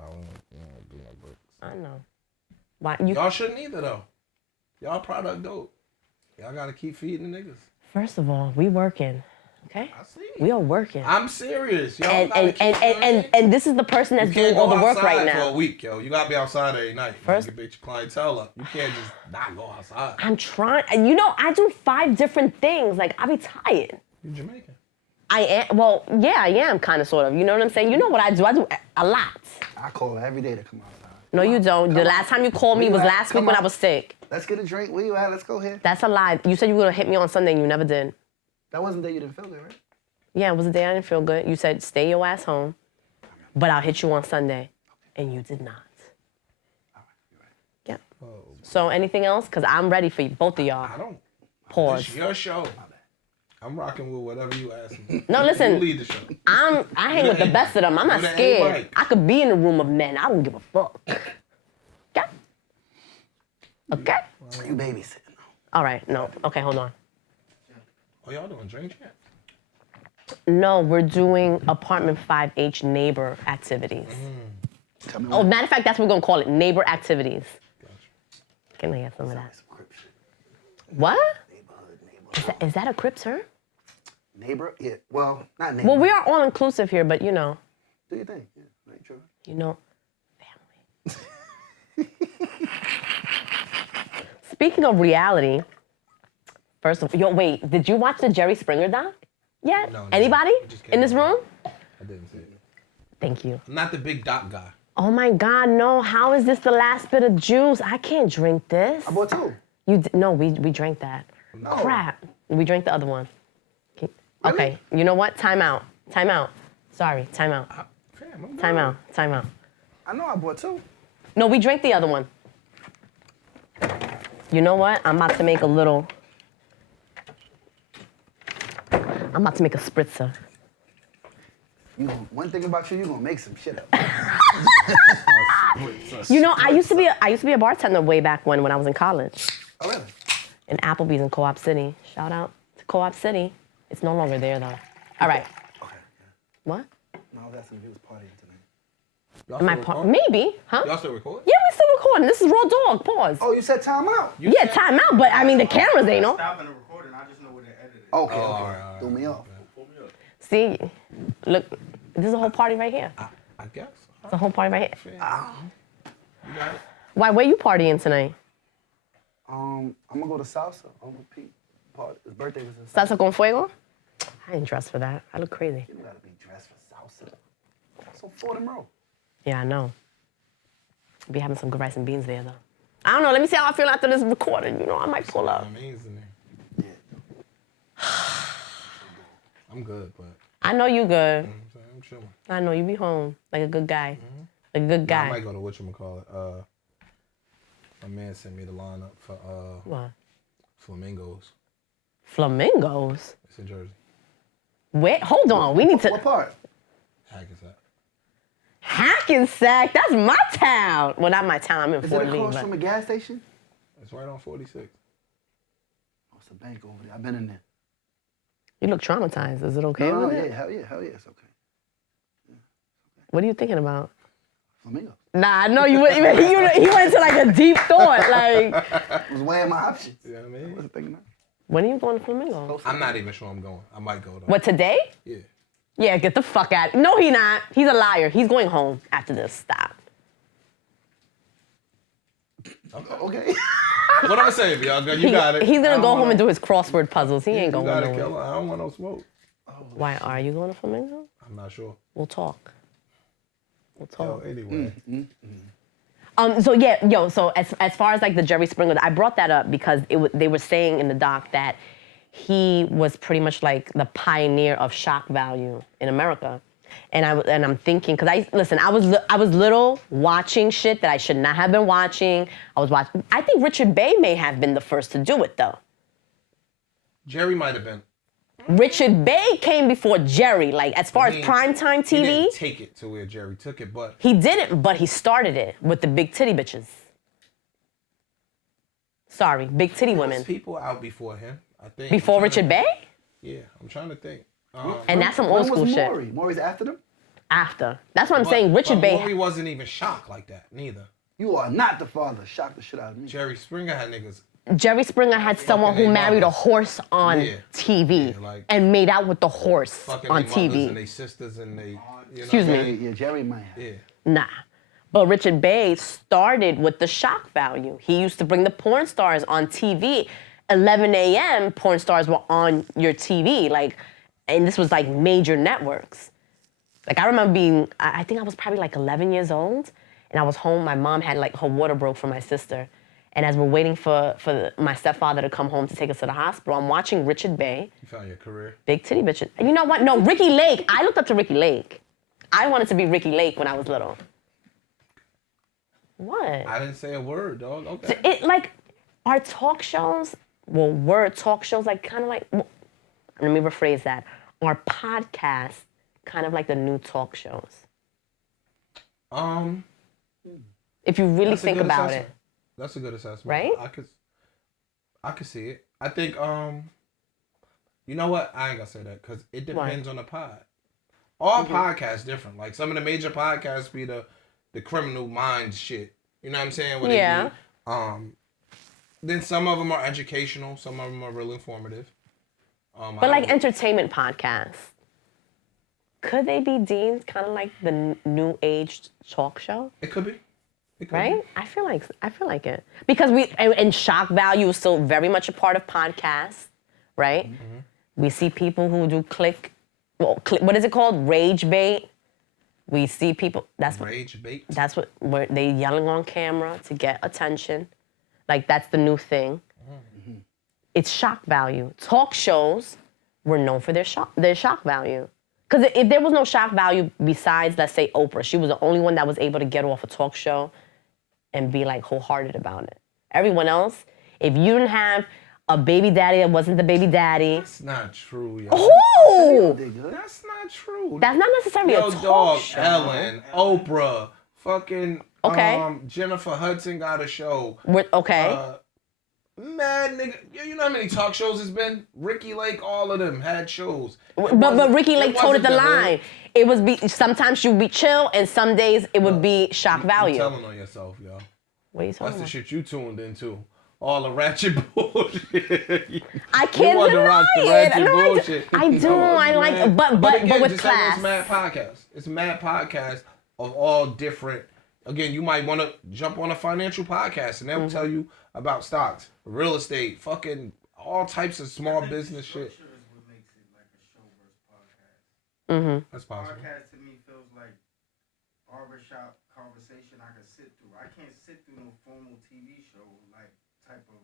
we don't do no breaks. I know. Why you? Y'all shouldn't either, though. Y'all product dope. Y'all gotta keep feeding the niggas. First of all, we working. Okay? I see. We are working. I'm serious. Y'all And gotta and, keep and, and, and and this is the person that's You can't doing all go the work outside right for a now. week, yo. You gotta be outside every night. First- You can bitch your clientele up. You can't just not go outside. I'm trying. And you know, I do 5 different things. Like, I be tired. You're Jamaican. I am. Well, yeah, I am kind of, sort of. You know what I'm saying? You know what I do? I do a lot. I call her every day to come outside. No, you don't. The last time you called me Where was you at? last week Come when I on. was sick. Let's get a drink. Where you at? Let's go here. That's a lie. You said you were gonna hit me on Sunday and you never did. That wasn't that you didn't feel good, right? Yeah, it was a day I didn't feel good. You said stay your ass home, but I'll hit you on Sunday, and you did not. Yeah. So anything else? Cause I'm ready for you, both of y'all. I don't. Pause. It's your show. I'm rocking with whatever you ask me. No, listen. You lead the show. I hang with the best of them. I'm not You're the scared. A-Mike. I could be in a room of men. I don't give a fuck. Okay. Okay. You babysitting. All right. No. Okay. Hold on. Oh, y'all doing drink chat? No, we're doing apartment 5H neighbor activities. Tell me Oh, what. matter of fact, that's what we're gonna call it. Neighbor activities. Gotcha. Can I get some of that? Some crip shit. What? Neighborhood. Is that a crip term? Neighbor? Yeah. Well, not neighbor. Well, we are all inclusive here, but you know, Do your thing. Yeah. I ain't tripping. you know, family. Speaking of reality, first of all, wait, did you watch the Jerry Springer doc yet? No, no. Anybody It just came in this out. room? I didn't see it. Thank you. I'm not the big doc guy. Oh my God, no! How is this the last bit of juice? I can't drink this. I bought 2. No, we drank that. No. Crap. We drank the other one. Really? Okay, you know what? Time out. Time out. Sorry, time out. Fam, I'm Time good. out. Time out. I know I bought 2. No, we drank the other one. You know what? I'm about to make a little. I'm about to make a spritzer. One thing about you, gonna make some shit up. You know, I used to be a bartender way back when I was in college. Oh, really? In Applebee's in Co-op City. Shout out to Co-op City. It's no longer there though. All right. Okay. What? No, I was asking if he was partying tonight. Y'all Am I still record? maybe, huh? Y'all still record? Yeah, we still recording. This is Raw Dog. Pause. Oh, you said time out. Yeah, time out, but I mean the cameras ain't on. Stopping the recording. I just know where they're edited. Okay, Oh, okay. all right. Threw me off. Pull me up. See, look, this is a whole party right here. I guess. It's a whole party right here. You got it? Why? Where you partying tonight? I'm gonna go to salsa. Uncle Pete. His birthday was in Salsa con fuego? I ain't dressed for that. I look crazy. You gotta be dressed for salsa. So Fordham Road. Yeah, I know. Be having some good rice and beans there though. I don't know. Let me see how I feel after this recording. You know, I might pull up. Amazing. Yeah. I'm good, but I know you good. I'm chilling. I know you be home like a good guy. Like a good I guy. might go to whatchamacallit. My man sent me the lineup for What? Flamingos. Flamingos? It's in Jersey. Wait, hold on. We need to. What part? Hackensack. Hackensack? That's my town. Well, not my town. I'm in Is Fort it Lee. across But from a gas station? It's right on 46. Oh, it's a bank over there. I've been in there. you look traumatized. Is it okay? No, with yeah, it? hell yeah, it's okay. What are you thinking about? Flamingos. Nah, I know you went. He went into like a deep thought. Like, I was weighing my options. You know what I I mean? wasn't thinking that. when are you going to Flamingos? I'm not even sure I'm going. I might go though. What, today? Yeah. Yeah, get the fuck out. No, he not. He's a liar. He's going home after this. Stop. Okay. What I'm gonna say, Bianca? You got it. He's I gonna don't go home wanna- and do his crossword puzzles. He ain't You going got it, nowhere. Killer. I don't want no smoke. Why are you going to Flamingos? I'm not sure. We'll talk. We'll Yo, talk. anyway. So yeah, so as far as like the Jerry Springer, I brought that up because they were saying in the doc that he was pretty much like the pioneer of shock value in America. And I'm thinking, because I was little watching shit that I should not have been watching. I think Richard Bey may have been the first to do it though. Jerry might have been. Richard Bey came before Jerry, like as far as He- primetime He TV. didn't take it to where Jerry took it, but He didn't, but he started it with the big titty bitches. Sorry, big titty there's women. people out before him. I think. Before I'm trying to Richard Bey? think. Yeah, I'm trying to think. And that's some When old school was shit. Maury? Maury's after them? After. That's what I'm saying. Richard Bey. Maury wasn't even shocked like that, neither. You are not the father. Shock the shit out of me. Jerry Springer had niggas. Jerry Springer had someone who they married a mothers. horse on Yeah. TV Yeah, like- and made out with the horse Fucking on they mothers and TV. they sisters and they. You know Excuse what I me. mean? Yeah, Jerry might have. Yeah. Nah. But Richard Bey started with the shock value. He used to bring the porn stars on TV. 11 a.m. porn stars were on your TV, like, and this was like major networks. Like I remember I think I was probably like 11 years old, and I was home. My mom had like her water broke for my sister, and as we're waiting for my stepfather to come home to take us to the hospital, I'm watching Richard Bey, You found your career. big titty bitches. And you know what? No, Ricky Lake. I looked up to Ricky Lake. I wanted to be Ricky Lake when I was little. What? I didn't say a word, dog. Okay. It like our talk shows, well, were talk shows like kind of like, well, let me rephrase that. Our podcasts kind of like the new talk shows. If you really That's a think good about assessment. it. That's a good assessment. Right? I could see it. I think you know what? I ain't gonna say that because it depends on the pod. All podcasts different. Like some of the major podcasts be the criminal mind shit. You know what I'm saying? Where they Yeah. be, then some of them are educational. Some of them are real informative. But like entertainment podcasts, could they be deemed kind of like the new age talk show? It could be. It could Right? I feel like it. Because and shock value is still very much a part of podcasts, right? Mm-hmm. We see people who do what is it called? Rage bait. We see people, Be. Rage bait. that's what, where they yelling on camera to get attention. Like that's the new thing. Mm-hmm. It's shock value. Talk shows were known for their shock value. Because if there was no shock value besides, let's say, Oprah, she was the only one that was able to get off a talk show and be like wholehearted about it. Everyone else, if you didn't have a baby daddy that wasn't the baby daddy. That's not true, yo. Who? They good. That's not true. That's not necessarily Yo, a talk dog, show. Ellen, Oprah, fucking Okay. Jennifer Hudson got a show. Okay. Mad nigga. You know how many talk shows it's been? Ricky Lake, all of them had shows. But Ricky Lake told it the wasn't line. It was sometimes you'd be chill, and some days it would be shock value. You're telling on yourself, yo. What are you talking That's about? the shit you tuned into. All the ratchet bullshit. I can't want to deny watch the it. ratchet No, bullshit. I do. No, I like, man. but again, with just like class. It's mad podcasts. It's mad podcasts of all different. Again, you might want to jump on a financial podcast and they'll tell you about stocks, real estate, fucking all types of small business shit. Structure is what makes it like a show versus podcast. That's possible. Podcast to me feels like barbershop conversation I can sit through. I can't sit through no formal TV show like type of.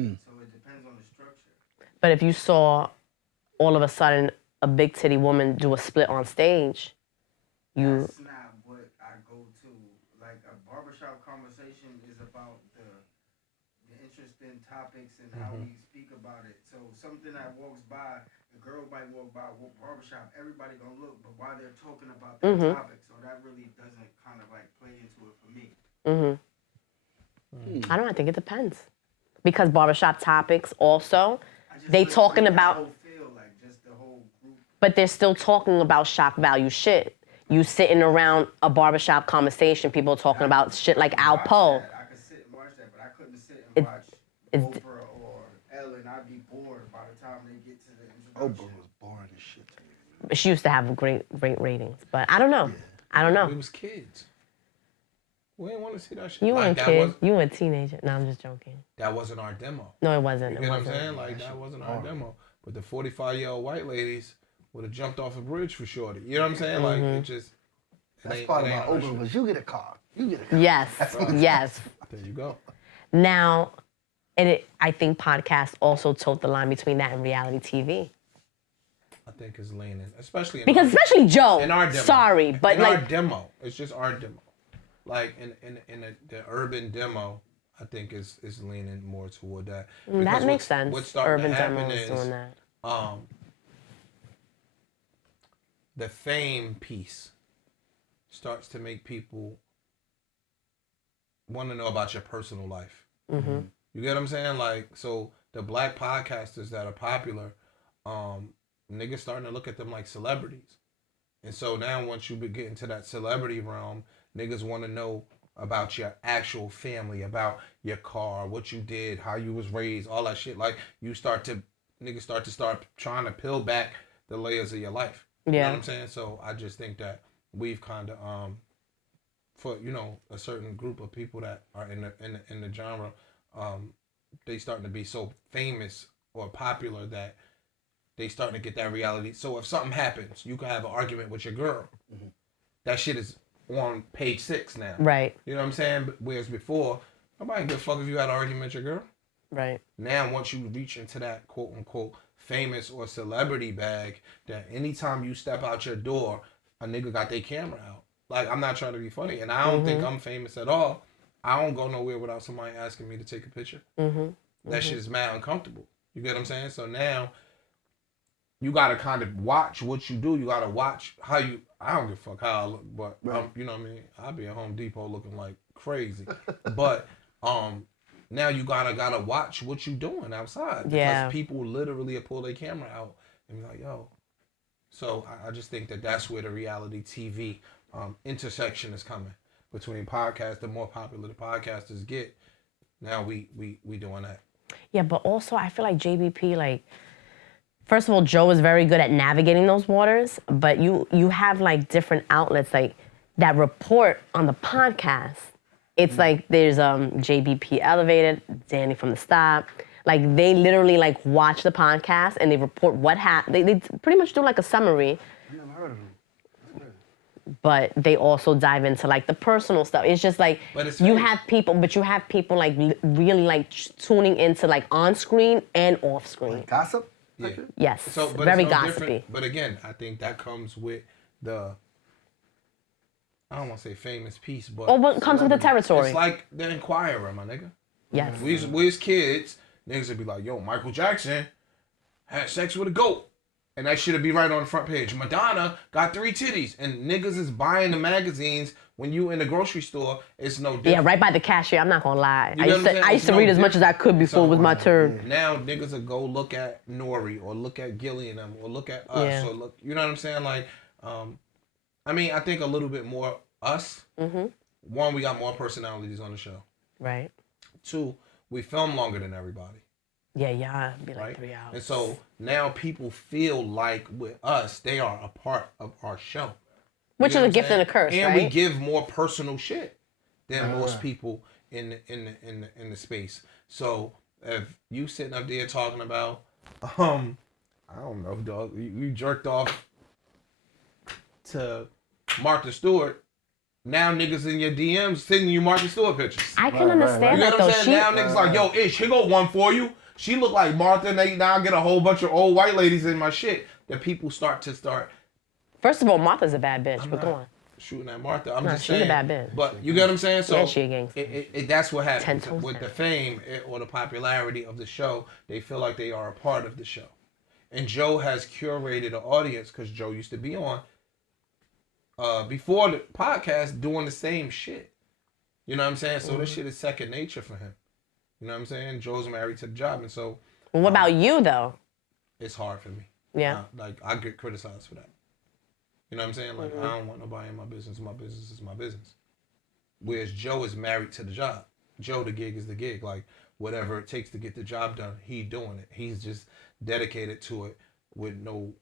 So it depends on the structure. But if you saw all of a sudden a big titty woman do a split on stage, That's not what I go to. Like a barbershop conversation is about the interesting topics and how we speak about it. So something that walks by, the girl might walk by barbershop, everybody gonna look, but while they're talking about that topic, so that really doesn't kind of like play into it for me. I don't know, I think it depends. Because barbershop topics also, I just they like talking the about, whole feel, like just the whole group. but they're still talking about shock value shit. You sitting around a barbershop conversation, people talking about shit like Al Poe. I could sit and watch that, but I couldn't sit and watch it's- Oprah or Ellen. I'd be bored by the time they get to the Oprah introduction. was boring as shit to me. She used to have great ratings, but I don't know. I don't know. We was kids. We didn't want to see that shit. You weren't that a kid. was- You were a teenager. No, I'm just joking. That wasn't our demo. No, it wasn't. You It get what I'm wasn't. saying? Like, that wasn't our demo. But the 45-year-old white ladies would have jumped off a bridge for shorty. You know what I'm saying? Like, it just... That's part about our Oprah shit. was you get a car. You get a car. Yes, yes. There you go. Now, I think podcasts also tote the line between that and reality TV. I think it's leaning, especially Because especially Joe. in our demo. Sorry, but in like our demo, it's just our demo. Like in the urban demo, I think is leaning more toward that. that Because makes sense. What's starting Urban to happen demos is doing that. The fame piece starts to make people want to know about your personal life. Mm-hmm. You get what I'm saying? Like, so the black podcasters that are popular, niggas starting to look at them like celebrities. And so now once you get into that celebrity realm, niggas want to know about your actual family, about your car, what you did, how you was raised, all that shit. Like, niggas start trying to peel back the layers of your life. You know what I'm saying? So I just think that we've kind of, for, you know, a certain group of people that are in the genre, they starting to be so famous or popular that they starting to get that reality. So if something happens, you can have an argument with your girl. That shit is on page 6 now. Right. You know what I'm saying? Whereas before, nobody give a fuck if you had an argument with your girl. Right. Now, once you reach into that quote unquote famous or celebrity bag, that anytime you step out your door, a nigga got their camera out. Like, I'm not trying to be funny, and I don't think I'm famous at all. I don't go nowhere without somebody asking me to take a picture. That shit is mad uncomfortable. You get what I'm saying? So now, you gotta kind of watch what you do. You gotta watch how you. I don't give a fuck how I look, but you know what I mean. I'll be at Home Depot looking like crazy, but now you gotta watch what you doing outside because people literally pull their camera out and be like, yo. So I just think that that's where the reality TV intersection is coming between podcasts. The more popular the podcasters get, now we doing that. Yeah, but also I feel like JBP, like, first of all, Joe is very good at navigating those waters, but you have like different outlets like that report on the podcast. It's like there's JBP Elevated, Danny from the Stop. Like they literally like watch the podcast and they report what happened. They pretty much do like a summary. I never heard of them. But they also dive into like the personal stuff. It's just like you have people like really like tuning into like on screen and off screen. Like gossip? Yeah. Yes. So, but very it's no gossipy. different. But again, I think that comes with the. I don't want to say famous piece, but. Or what comes with the territory. It's like the Inquirer, my nigga. Yes. We as kids, niggas would be like, yo, Michael Jackson had sex with a goat. And that should be right on the front page. Madonna got 3 titties. And niggas is buying the magazines when you in the grocery store. It's no different. Yeah, right by the cashier. I'm not gonna lie. You know what I'm saying? I used to It's read no as much as I could before So, it was my turn. Now niggas will go look at N.O.R.E. or look at Gilliam or look at us Yeah. or look. You know what I'm saying? Like, I mean, I think a little bit more us. Mm-hmm. One, we got more personalities on the show. Right. 2, we film longer than everybody. Yeah, be like Right? 3 hours. And so now people feel like with us, they are a part of our show. Which You know is a what gift I'm and a saying? curse, And right? we give more personal shit than most people in the space. So if you sitting up there talking about, I don't know, dog, you jerked off to Martha Stewart. Now niggas in your DMs sending you Martha Stewart pictures. I can understand You know that what I'm though. saying? Now niggas like, yo, Ish, here go one for you. She look like Martha, and they now get a whole bunch of old white ladies in my shit. That people start First of all, Martha's a bad bitch, but go on. shooting at Martha. I'm No, just she's a saying. bad bitch. But you get what I'm saying? So Yeah, she a gangster. that's what happens 10 toes with the down. fame or the popularity of the show. They feel like they are a part of the show. And Joe has curated an audience because Joe used to be on before the podcast doing the same shit. You know what I'm saying? So this shit is second nature for him. You know what I'm saying? Joe's married to the job, and so Well, what about you though? it's hard for me. Yeah. Like I get criticized for that. You know what I'm saying? Like I don't want nobody in my business. My business is my business. Whereas Joe is married to the job. Joe, the gig is the gig. Like whatever it takes to get the job done, he doing it. He's just dedicated to it with no,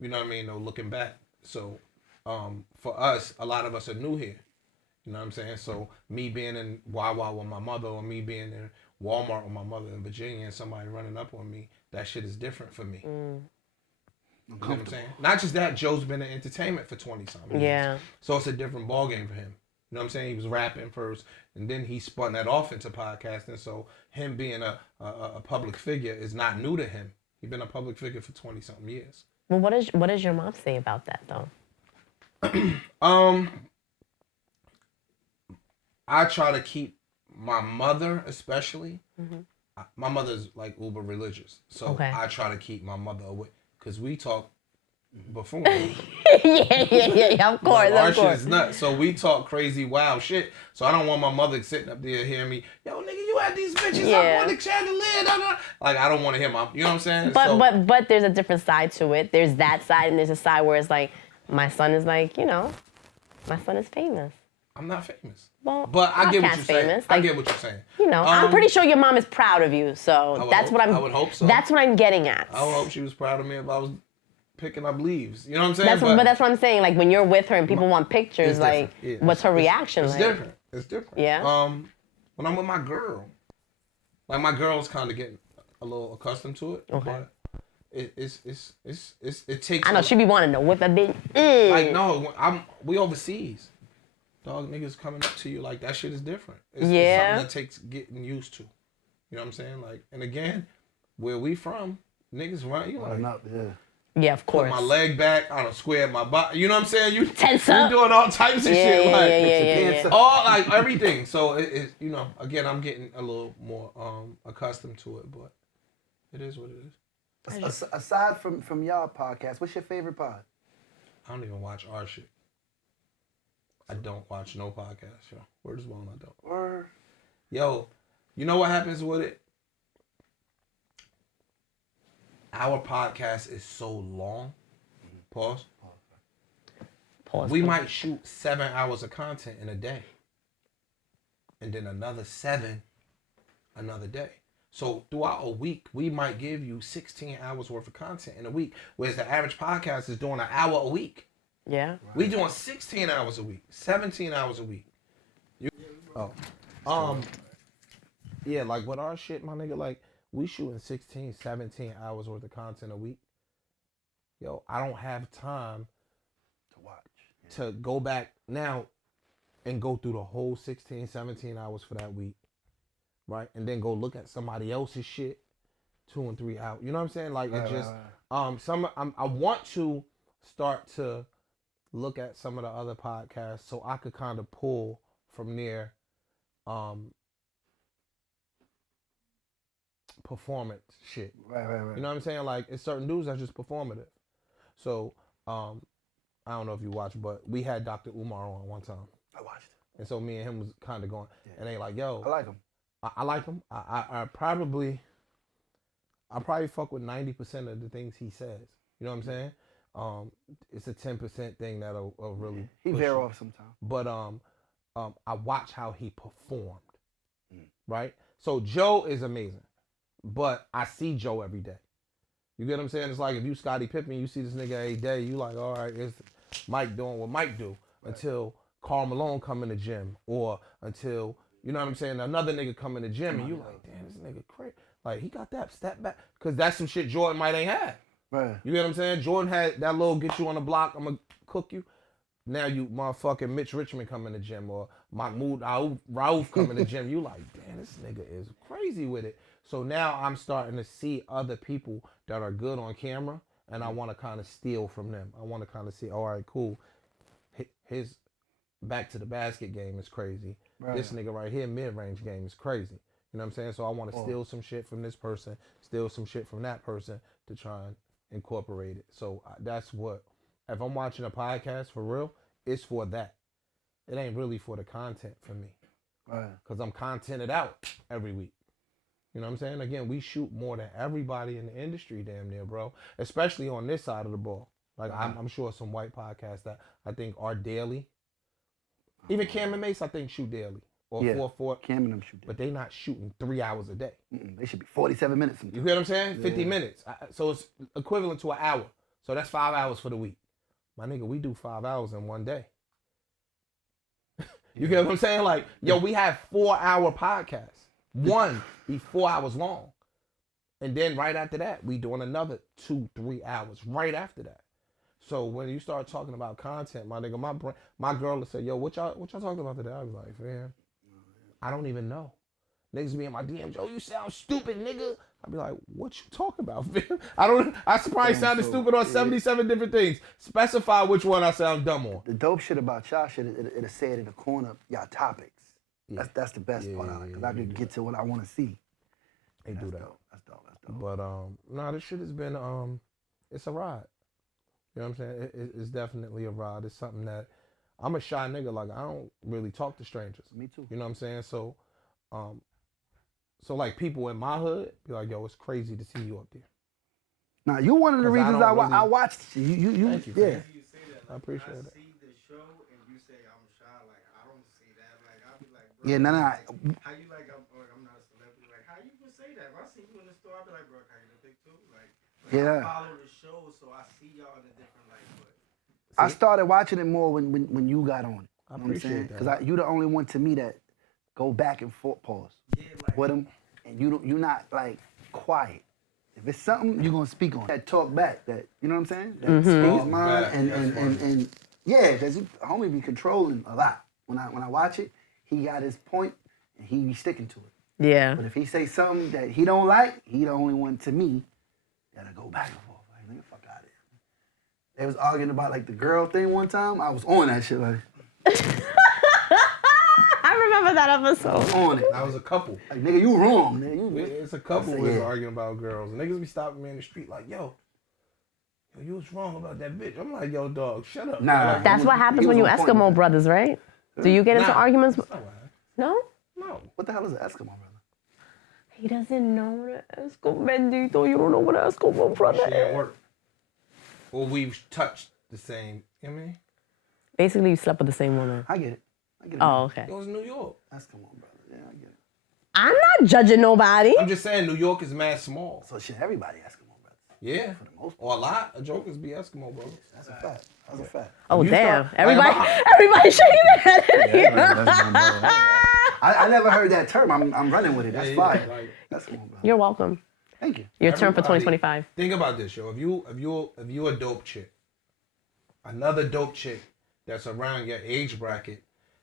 you know what I mean, no looking back. So for us, a lot of us are new here. You know what I'm saying? So me being in Wawa with my mother, or me being in Walmart with my mother in Virginia, and somebody running up on me, that shit is different for me. You know what I'm saying? Not just that, Joe's been in entertainment for 20-something years. Yeah. So it's a different ballgame for him. You know what I'm saying? He was rapping first, and then he spun that off into podcasting. So him being a public figure is not new to him. He's been a public figure for 20-something years. Well, what does your mom say about that though? I try to keep my mother, especially. My mother's like uber religious, so Okay. I try to keep my mother away because we talk before. yeah. Of course, Our of shit course. is nuts. So we talk crazy, wild shit. So I don't want my mother sitting up there hearing me, yo, nigga, you had these bitches up on the chandelier. Da, da. Like, I don't want to hear my, you know what I'm saying? But there's a different side to it. There's that side, and there's a side where it's like, my son is like, you know, my son is famous. I'm not famous. Well, But I get what podcast you're saying. famous. I Like, get what you're saying. you know, I'm pretty sure your mom is proud of you. So that's what I'm. I would hope so. That's what I'm getting at. I would hope she was proud of me if I was picking up leaves. You know what I'm saying? But that's what I'm saying. Like when you're with her and people want pictures, It's like, different. Yeah, what's her it's- reaction It's like? different. It's different. Yeah? When I'm with my girl, like my girl's kind of getting a little accustomed to it. Okay. But it takes. I know she be wanting to whip a bitch. Like no, we overseas. Dog niggas coming up to you like that shit is different. It's Yeah. something that takes getting used to. You know what I'm saying? Like, and again, where we from, niggas run you like. Yeah, of Put course. my leg back, I don't square my body. You know what I'm saying? You Tense you up. doing all types of shit, Yeah, like yeah. all like everything. So it you know, again, I'm getting a little more accustomed to it, but it is what it is. Aside from y'all podcast, what's your favorite pod? I don't even watch our shit. I don't watch no podcast, yo. Word is bone, I don't. Or Yo, you know what happens with it? Our podcast is so long. Pause. We might shoot 7 hours of content in a day. And then another 7 another day. So throughout a week, we might give you 16 hours worth of content in a week. Whereas the average podcast is doing an hour a week. Yeah. We doing 16 hours a week, 17 hours a week. Yeah, like with our shit, my nigga, like we shooting 16, 17 hours worth of content a week. Yo, I don't have time to watch. to go back now and go through the whole 16, 17 hours for that week, right? And then go look at somebody else's shit 2 and 3 hours. You know what I'm saying? Like it just I want to start to look at some of the other podcasts so I could kind of pull from there performance shit. Right. You know what I'm saying? Like, it's certain dudes that's just performative. So, I don't know if you watched, but we had Dr. Umar on one time. I watched. And so me and him was kind of going, and they like, yo. I like him. I like him. I probably fuck with 90% of the things he says. You know what I'm saying? It's a 10% thing that'll really. He veer off sometimes. But I watch how he performed. Right? So Joe is amazing, but I see Joe every day. You get what I'm saying? It's like if you Scottie Pippen, you see this nigga every day, you like, all right, it's Mike doing what Mike do until Karl Malone come in the gym, or until, you know what I'm saying, another nigga come in the gym and you like, damn, this nigga crazy. Like, he got that step back. Because that's some shit Jordan might ain't had. Right. You get what I'm saying? Jordan had that little get you on the block, I'm going to cook you. Now you motherfucking Mitch Richmond come in the gym, or Mahmoud Raouf come in the gym. You like, damn, this nigga is crazy with it. So now I'm starting to see other people that are good on camera, and I want to kind of steal from them. I want to kind of see, all right, cool. His back to the basket game is crazy. Right. This nigga right here, mid-range game is crazy. You know what I'm saying? So I want to steal some shit from this person, steal some shit from that person to try and incorporate it. So that's what, if I'm watching a podcast for real, it's for that. It ain't really for the content for me. Right. Because I'm contented out every week. You know what I'm saying? Again, we shoot more than everybody in the industry damn near, bro. Especially on this side of the ball. Like, I'm sure some white podcasts that I think are daily. Even Cam and Mace, I think, shoot daily. Or 4-4. Cam and them shoot daily. But they not shooting 3 hours a day. They should be 47 minutes. You get what I'm saying? 50 minutes. So it's equivalent to an hour. So that's 5 hours for the week. My nigga, we do 5 hours in one day. You get what I'm saying? Like, yo, we have 4-hour podcasts. One be 4 hours long. And then right after that, we doing another 2-3 hours right after that. So when you start talking about content, my nigga, my girl will say, yo, what y'all talking about today? I was like, man, I don't even know. Niggas be in my DM, yo, you sound stupid, nigga. I'll be like, what you talking about, fam? I probably sounded stupid on 77 different things. Specify which one I sound dumb on. The dope shit about y'all shit, it'll say it in the corner, y'all topics. Yeah. That's the best part of it, because I can get to what I want to see. They do that. Dope. That's dope. But, this shit has been, it's a ride. You know what I'm saying? It's definitely a ride. It's something that, I'm a shy nigga. Like, I don't really talk to strangers. Me too. You know what I'm saying? So, like, people in my hood be like, yo, it's crazy to see you up there. Now, you one of the reasons I watched you. Thank you. Yeah. I appreciate it. I see the show and you say I'm shy, like, I don't see that. Like, I'll be like, bro. Yeah, no. How you like, I'm not a celebrity. Like, how you would say that? If I see you in the store, I'll be like, bro, can I get a pic too? Like yeah. I follow the show, so I see y'all in a different light. But I started watching it more when you got on it. I appreciate that. Because you the only one to me that go back and forth, pause, with them, and you not, like, quiet. If it's something, you're going to speak on it. That talk back, that, you know what I'm saying? That speak his mind, and yeah, because homie be controlling a lot. When I watch it, he got his point, and he be sticking to it. Yeah. But if he say something that he don't like, he the only one to me that'll go back and forth. Like, nigga, fuck out of here. They was arguing about, like, the girl thing one time. I was on that shit, like. I remember that episode. I was on it. I was a couple. Like, nigga, you wrong, nigga. It's a couple who was arguing about girls. Niggas be stopping me in the street like, yo, you was wrong about that bitch. I'm like, yo, dog, shut up. Nah. That's what happens when you Eskimo brothers, right? Do you get into arguments? No? No. What the hell is an Eskimo brother? He doesn't know the Eskimo bendito. You don't know what an Eskimo brother She at is. work. Or we've touched the same, you know what I mean? Basically, you slept with the same woman. I get it. Oh, okay. It was New York. Eskimo brother. Yeah, I get it. I'm not judging nobody. I'm just saying New York is mad small. So shit, everybody Eskimo brothers. Yeah. For the most part. Or a lot of jokers be Eskimo brothers. That's a fact. That's a fact. Oh, You damn. start- Everybody shaking their head in here. I never heard that term. I'm running with it. That's fire. Like, Eskimo brother. You're welcome. Thank you. Your turn for Everybody- 2025. Think about this, yo. If you a dope chick, another dope chick that's around your age bracket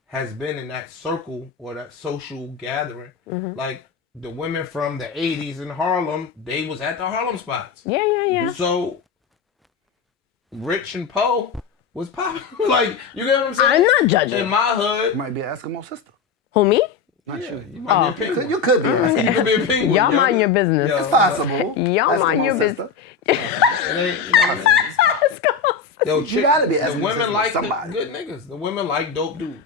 has been in that circle or that social gathering. Like the women from the 80s in Harlem, they was at the Harlem spots. Yeah. So Rich and Poe was popping. Like, you get what I'm saying? I'm not judging. In my hood. You might be an Eskimo sister. Who, me? Not Yeah, you. you might be a penguin. You could be. Right? You could be a penguin. Y'all yo. mind your business. Yo, It's possible. Y'all mind your business. it ain't, you know what I mean? Yo, You gotta be the Eskimo women sister like the somebody. good niggas. The women like dope dudes.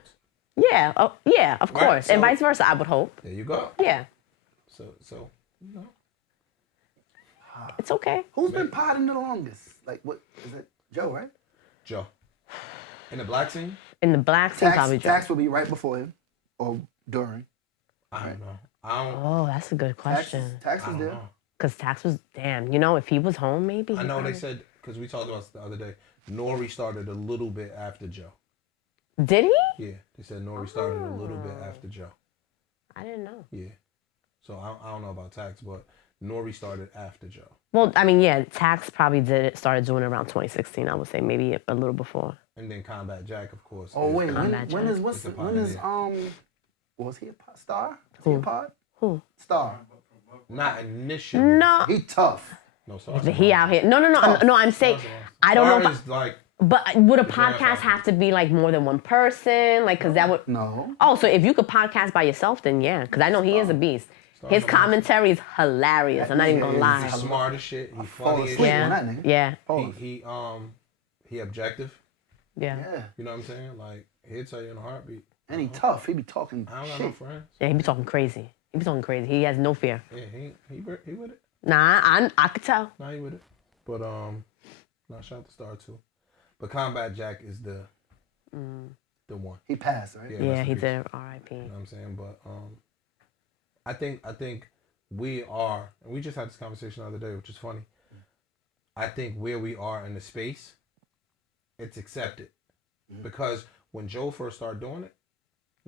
Yeah, of course. so- And vice versa, I would hope. There you go. Yeah, So you know. it's okay. Who's been potting the longest? Like, what is it? Joe, right? Joe. In the black scene? In the black scene, probably Tax will be right before him or during. I don't know. I don't. Oh, that's a good question. Tax I was don't there. know. Because Tax was, damn, you know, if he was home, maybe. I he know they probably- said, because we talked about this the other day, N.O.R.E started a little bit after Joe. Did he? Yeah, they said N.O.R.E started a little bit after Joe. I didn't know. Yeah. So I don't know about Tax, but N.O.R.E started after Joe. Well, I mean, yeah, Tax probably started doing it around 2016, I would say, maybe a little before. And then Combat Jack, of course. Oh is wait, the- when is was he a star? Was he a pod? Who? Star. Not initially. No, He tough. No, Stars. but he out here. No, I'm saying, I don't know. Stars is like, But would a grandfather. podcast have to be like more than one person? Like, cause that would. No. Oh, so if you could podcast by yourself, then yeah, cause I know he is a beast. His commentary is hilarious. I'm not even gonna lie. he's smart as shit. He's fall funny as asleep shit. on Yeah, that nigga. yeah, Pause. He objective. yeah. Yeah. You know what I'm saying? Like, he'll tell you in a heartbeat. And he tough. He be talking I don't got no shit. friends. Yeah, he be talking crazy. He be talking crazy. He has no fear. Yeah, he with it. Nah, I could tell. Nah, he with it. But shout out to Star too. But Combat Jack is the one. He passed, right? Yeah. Yeah, rest he in peace. did. R.I.P. You know what I'm saying? But I think we are, and we just had this conversation the other day, which is funny. I think where we are in the space, it's accepted. Because when Joe first started doing it,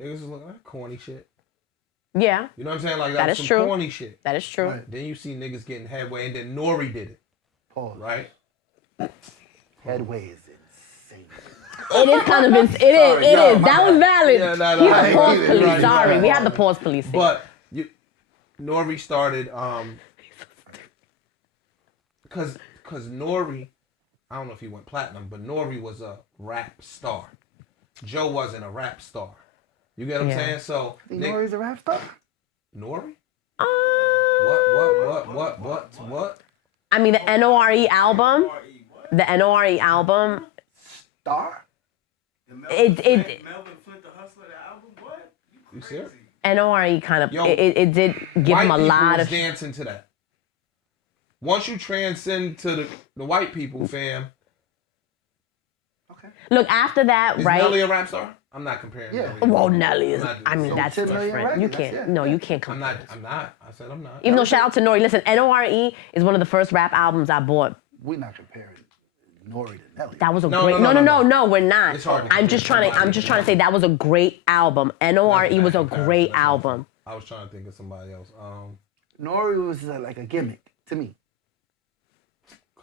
niggas was like, that corny shit. Yeah, You know what I'm saying? Like, That was is some true. corny shit. that is true. Right. Then you see niggas getting headway, and then N.O.R.E did it, Pause. right? Headway is insane. It is kind of. It Sorry, is. no, my That was valid. Yeah, nah, He's nah, the I pause get it. police. Right, Sorry, right. we had the pause police. Here. But N.O.R.E started because N.O.R.E, I don't know if he went platinum, but N.O.R.E was a rap star. Joe wasn't a rap star. You get what Yeah. I'm saying? So You know he's a rap star? N.O.R.E? Uh, What? I mean, the N.O.R.E album. The N.O.R.E album. Star? It Melvin Flint the Hustler, the album, what? You serious? N.O.R.E kind of. Yo, It did give White him a people lot was of. dancing to that. Once you transcend to the white people, fam, Okay. Look, after that, is right? Nelly a rap star? I'm not comparing. Yeah. Nelly. Well, Nelly is. I'm not I mean, doing that's 10 million different. You records, can't. that's it. No, you can't I'm compare. not. I said I'm not. Even though shout out to N.O.R.E. Listen, N.O.R.E. is one of the first rap albums I bought. We're not comparing N.O.R.E. to Nelly. That was a No, great. no, No, we're not. It's hard to I'm just trying to say that was a great album. N.O.R.E. was a Comparison, great that's all. album. I was trying to think of somebody else. N.O.R.E. was like a gimmick to me.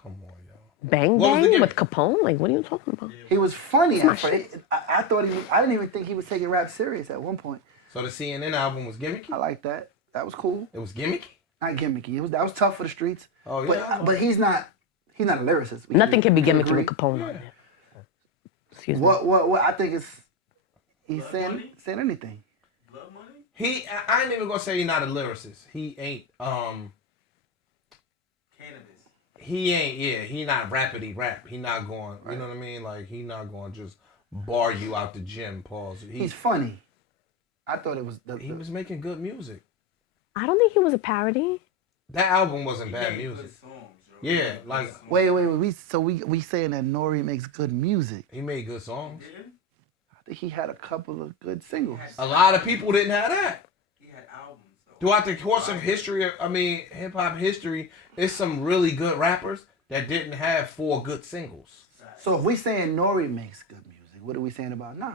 Come on, y'all. Bang What was the Bang gimmick? with Capone? Like, what are you talking about? He was funny my at first. I thought I didn't even think he was taking rap serious at one point. So the CNN album was gimmicky. I like that. That was cool. It was gimmicky. Not gimmicky. That was tough for the streets. Oh yeah. But he's not a lyricist. We Nothing can be gimmicky agree. with Capone on it. Excuse me. What I think is he's saying Money? anything. Blood Money? I ain't even gonna say he's not a lyricist. He ain't Cannabis. he not rapidy rap. He not going, you know what I mean? Like he not going to just bar you out the gym, pause. He's funny. I thought it was He was making good music. I don't think he was a parody. That album wasn't He bad made music. good songs, bro. Yeah, like Wait. We saying that N.O.R.E. makes good music. he made good songs. Yeah, I think he had a couple of good singles. A lot of people didn't have that. he had albums, though. Throughout the course of history, hip hop history, there's some really good rappers that didn't have 4 good singles. So if we saying N.O.R.E. makes good music, what are we saying about Nas?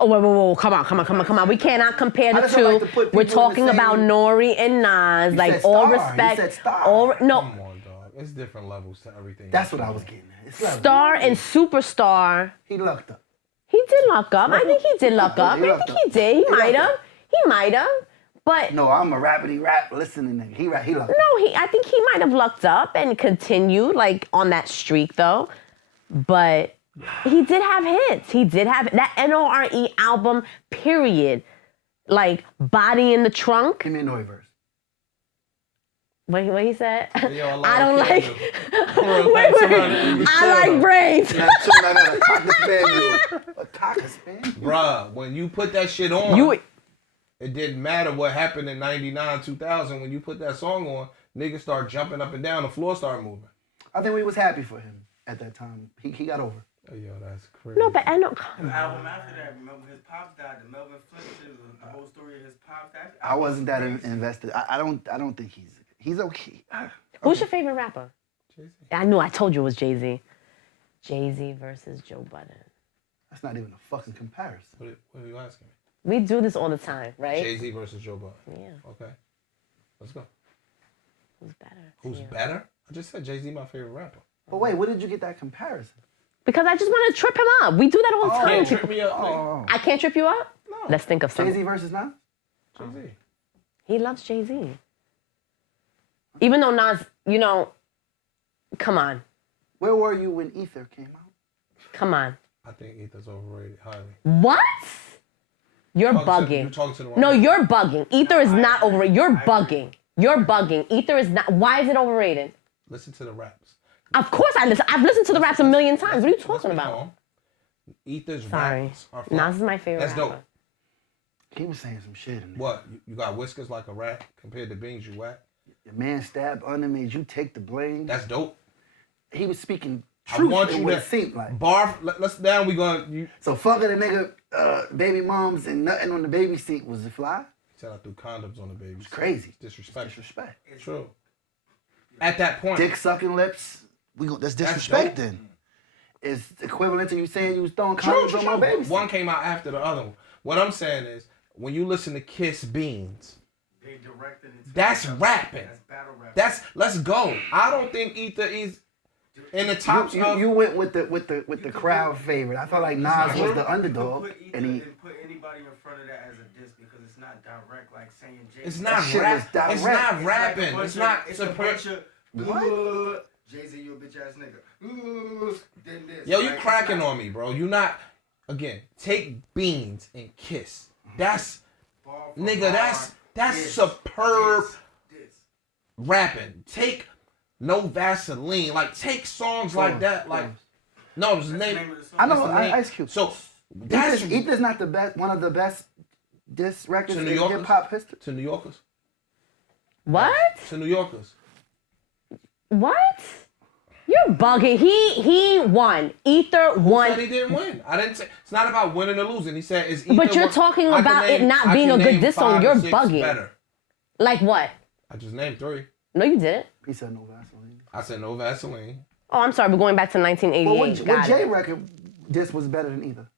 Oh, whoa, come on. We cannot compare I the just don't like two. to put We're people in the talking about same- N.O.R.E. and Nas. You Like, said all star. You respect. said star. No, Come on, dog. It's different levels to everything. That's what I was getting at. It's level. star and superstar. He lucked up. He did luck up. I think he did luck up. He I lucked think up. he did. He He might lucked have. But No, I'm a rapidy rap listening nigga. He lucked up. no, I think he might have lucked up and continued like on that streak though. But he did have hits. He did have that N.O.R.E. album, period. like body in the trunk. Give me a N.O.R.E. verse. What he said? Yo, I don't like. Wait. I like braids. That tune I got a cocker spaniel. A cocker spaniel. Bruh, when you put that shit on, it didn't matter what happened in 99, 2000. When you put that song on, niggas start jumping up and down, the floor start moving. I think we was happy for him at that time. He got over. Oh, yo, that's crazy. No, but I know. The album after that, remember his pops died. The Melvin Flint shit, the whole story of his pops. I wasn't that invested. I don't think he's okay. Who's your favorite rapper? Jay-Z. I knew. I told you it was Jay-Z. Jay-Z versus Joe Budden. That's not even a fucking comparison. What are you asking me? We do this all the time, right? Jay-Z versus Joe Budden. Yeah. Okay. Let's go. Who's better? Who's Yeah. better? I just said Jay-Z my favorite rapper. But wait, where did you get that comparison? Because I just want to trip him up. We do that all the time. Can't trip me up, nigga. Oh, I can't trip you up? No. Let's think of something. Jay-Z versus Nas? Jay-Z. He loves Jay-Z. Even though Nas, you know, come on. Where were you when Ether came out? Come on. I think Ether's overrated highly. What? You're You're bugging. talking to the wrong No, person. you're bugging. Ether is not overrated. You're bugging. You're bugging. Ether is not. Why is it overrated? Listen to the raps. Of course I listen. I've listened to the raps a million times. What are you talking Let's be about? calm. Ether's Sorry. raps are fire. Nas is my favorite That's rapper. dope. He was saying some shit in there. What? You got whiskers like a rat compared to beans you whack? Your man stabbed under me. You take the blame. That's dope. He was speaking I truth want in you what to it seemed like. Let's now we gonna. So fucking a nigga, baby moms and nothing on the baby seat was a fly. Said I threw condoms on the baby. It's crazy. Disrespectful. Disrespect. True. At that point. Dick sucking lips. That's disrespect dope. then. It's equivalent to you saying you was throwing True, condoms true, on my true. baby seat. One came out after the other one. What I'm saying is, when you listen to Kiss Beans, They directed it to that's each other. rapping. That's battle rapping. That's let's go. I don't think Ether is in the top of. You went with the crowd favorite. I felt like Nas was the underdog, Put Ether and he. and put anybody in front of that as a diss because it's not direct like saying Jay. It's not shit rap. was direct. It's not It's rapping. It's not. It's a bunch of. What? Jay-Z, you a bitch ass nigga. Then this. Yo, you Like, cracking it's not on me, bro. You not. Again, take Beans and Kiss. That's bar for nigga. bar, That's diss, superb diss. rapping. Take No Vaseline. Like take songs like that. Like no, it's the That's the name. name of the song. I know That's the name. Ice Cube. So that's Ether's not the best. One of the best diss records To in New Yorkers? hip hop history. to New Yorkers. What? To New Yorkers. What? You're bugging. He won. Ether Who won. said he didn't win? I didn't say. It's not about winning or losing. He said it's. Either But you're one- talking I can about it not I being can a good name diss song. 5 or You're 6 bugging. Better. Like what? I just named 3. No, you didn't. He said no Vaseline. I said No Vaseline. Oh, I'm sorry. We're going back to 1988. Well, what Got J it. record diss was better than either?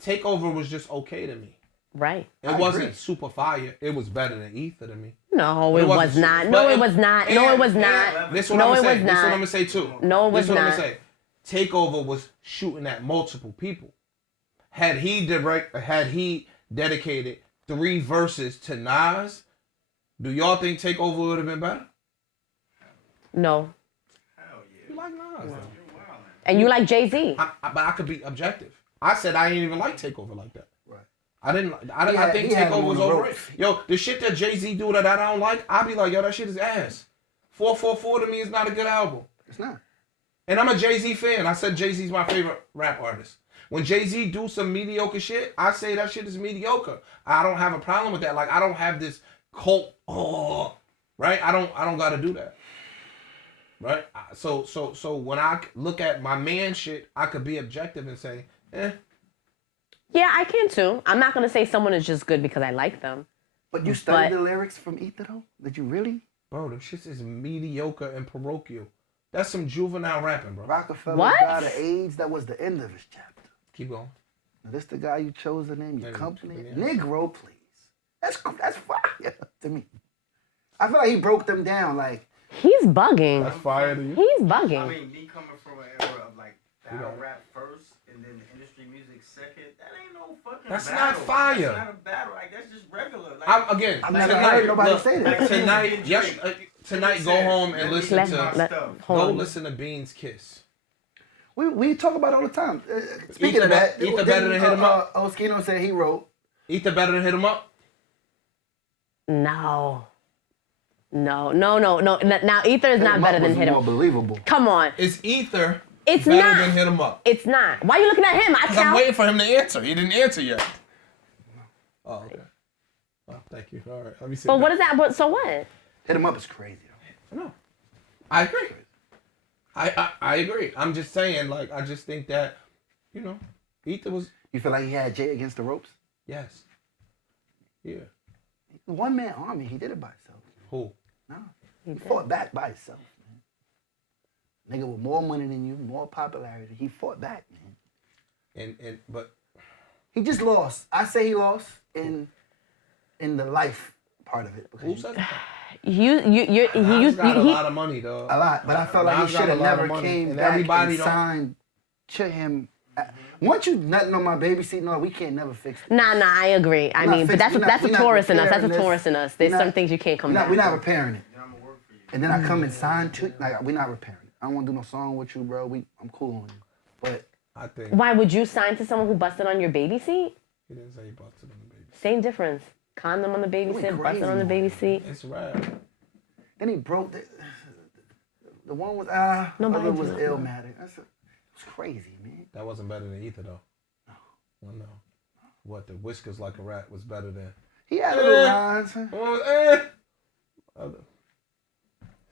Takeover was just okay to me. Right. It I wasn't agree. super fire. It was better than Ether to me. No, But it it was wasn't not. super- No, but it was not. No, it was not. This what No, I'm it gonna say. was This what I'm not. gonna say too. No, it was This what I'm not. gonna say. Takeover was shooting at multiple people. Had he dedicated 3 verses to Nas, do y'all think Takeover would have been better? No. Hell yeah. You like Nas, though. You're wildin'. And you like Jay-Z. But I could be objective. I said I didn't even like Takeover like that. Right. I had- think he had him Takeover on was the overrated. ropes. Yo, the shit that Jay-Z do that I don't like, I be like, yo, that shit is ass. 444 to me is not a good album. It's not. And I'm a Jay-Z fan. I said Jay-Z's my favorite rap artist. When Jay-Z do some mediocre shit, I say that shit is mediocre. I don't have a problem with that. Like I don't have this cult, right? I don't gotta do that. Right? So when I look at my man shit, I could be objective and say, Yeah, I can too. I'm not gonna say someone is just good because I like them. But you studied But- the lyrics from Ether though? Did you really? bro, them shit is mediocre and parochial. That's some juvenile rapping, bro. Rockefeller What? died of AIDS. That was the end of his chapter. Keep going. Now, this the guy you chose to name your Maybe. company? Yeah. Negro, please. That's fire to me. I feel like he broke them down. Like He's bugging. That's fire to you. He's I bugging. mean, me coming from an era of like battle rap first and then the industry music second, that ain't no fucking That's battle. not fire. That's not a battle. Like, that's just regular. Like, I've never heard nobody say that. Tonight, go home and listen Let's to let, stuff. hold go on. listen to Beans Kiss. We talk about it all the time. Speaking of that, Ether better than Hit 'Em Up. Eskimo said he wrote. Ether better than Hit 'Em Up? No. Now Ether is not better than Hit 'Em More Up. believable. Come on. Is Ether It's better not. than Hit 'Em Up? It's not. Why are you looking at him? I Because I'm count. waiting for him to answer. He didn't answer yet. Oh, okay. Oh, thank you. All right. Let me see. But what is that? But so what? Hit 'Em Up is crazy. No. I agree. I agree. I'm just saying, like, I just think that, you know, Ether was, You feel like he had Jay against the ropes? yes. Yeah. One man army. He did it by himself. Who? No, he fought back by himself. Man. Nigga with more money than you, more popularity. He fought back, man. But He just lost. I say he lost in the life part of it. who Because said that? He got a lot of money, though. a lot, but I felt like he Nas got should a have lot of never money, came and back everybody and don't- signed to him. Once you nothing on my baby seat, no, we can't never fix it. Nah, I agree. I We're not mean, but fixing- that's a we're not Taurus in us. That's a repairing this. Taurus in us. There's We're not- some things you can't come back. We're not from. repairing it. I'm gonna work for you. And then I come and sign to like we're not repairing it. I don't want to do no song with you, bro. I'm cool on you. But I think Why would you sign to someone who busted on your baby seat? he didn't say he busted on the baby. Same difference. Condom on the baby We seat, crazy, busted on the baby man. seat. It's rap. then he broke the one with Nobody other was did. Illmatic. It's crazy, man. That wasn't better than Ether, though. Well, no. What, the Whiskers Like a Rat was better than... He had little lines.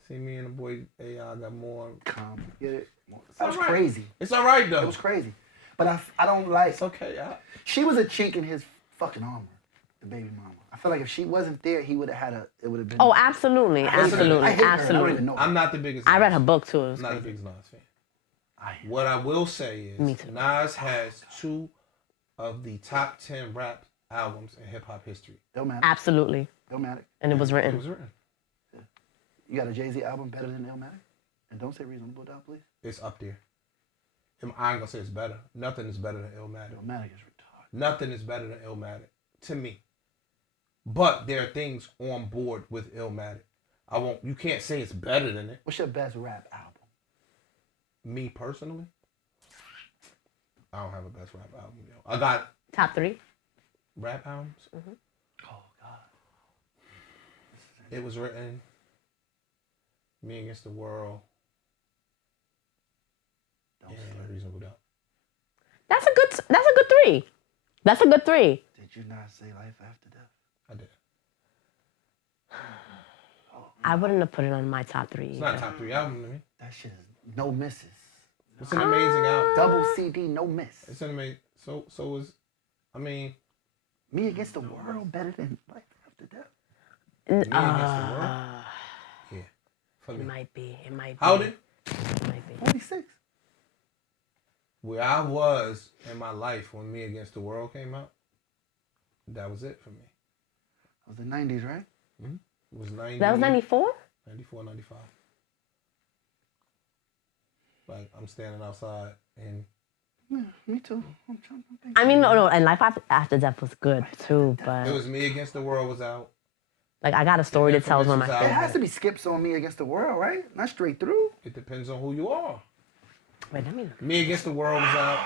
See, me and the boy AI got more... Calm. Get it? That was all right. crazy. It's all right, though. It was crazy. But I don't like. It's okay. She was a chink in his fucking armor, the baby mama. I feel like if she wasn't there, he would have had a. It would have been. Oh, absolutely, I hate her. absolutely, I hate her. I don't absolutely. even know. I'm not the biggest... I read Nas. her book too. It was I'm not the crazy. biggest Nas fan. I am. What I will say is, Me too. Nas has 2 of the top 10 rap albums in hip-hop history. Illmatic. Absolutely, Illmatic. and it was It written. was written. You got a Jay-Z album better than Illmatic? And don't say Reasonable Doubt, please. It's up there. I ain't gonna say it's better. Nothing is better than Illmatic. Illmatic is retarded. Nothing is better than Illmatic to me. But there are things on board with Illmatic. You can't say it's better than it. What's your best rap album? Me personally, I don't have a best rap album, yo. I got Top 3. rap albums. Oh God. It was written. Me Against the World. And Reasonable Doubt. That's a good 3. That's a good 3. Did you not say Life After Death? I did. I wouldn't have put it on my top 3. It's not a top 3 album to me. That shit is no misses. It's an amazing album. Double CD, no miss. It's an amazing. So is, I mean, Me Against the World better than Life After Death. Me Against the World. Yeah, for It me. might be. It might be. How did? It might be. 26. Where I was in my life when Me Against the World came out, that was it for me. It was the 90s, right? It was 90. That was 94? 94, 95. Like, I'm standing outside and Yeah, me too. I'm trying to think. I mean, no, and Life After Death was good too, it but was Me Against the World was out. like I got a story to tell is one of my It It favorites. has to be skips on Me Against the World, right? Not straight through. It depends on who you are. Wait, let me Me Against the World was out.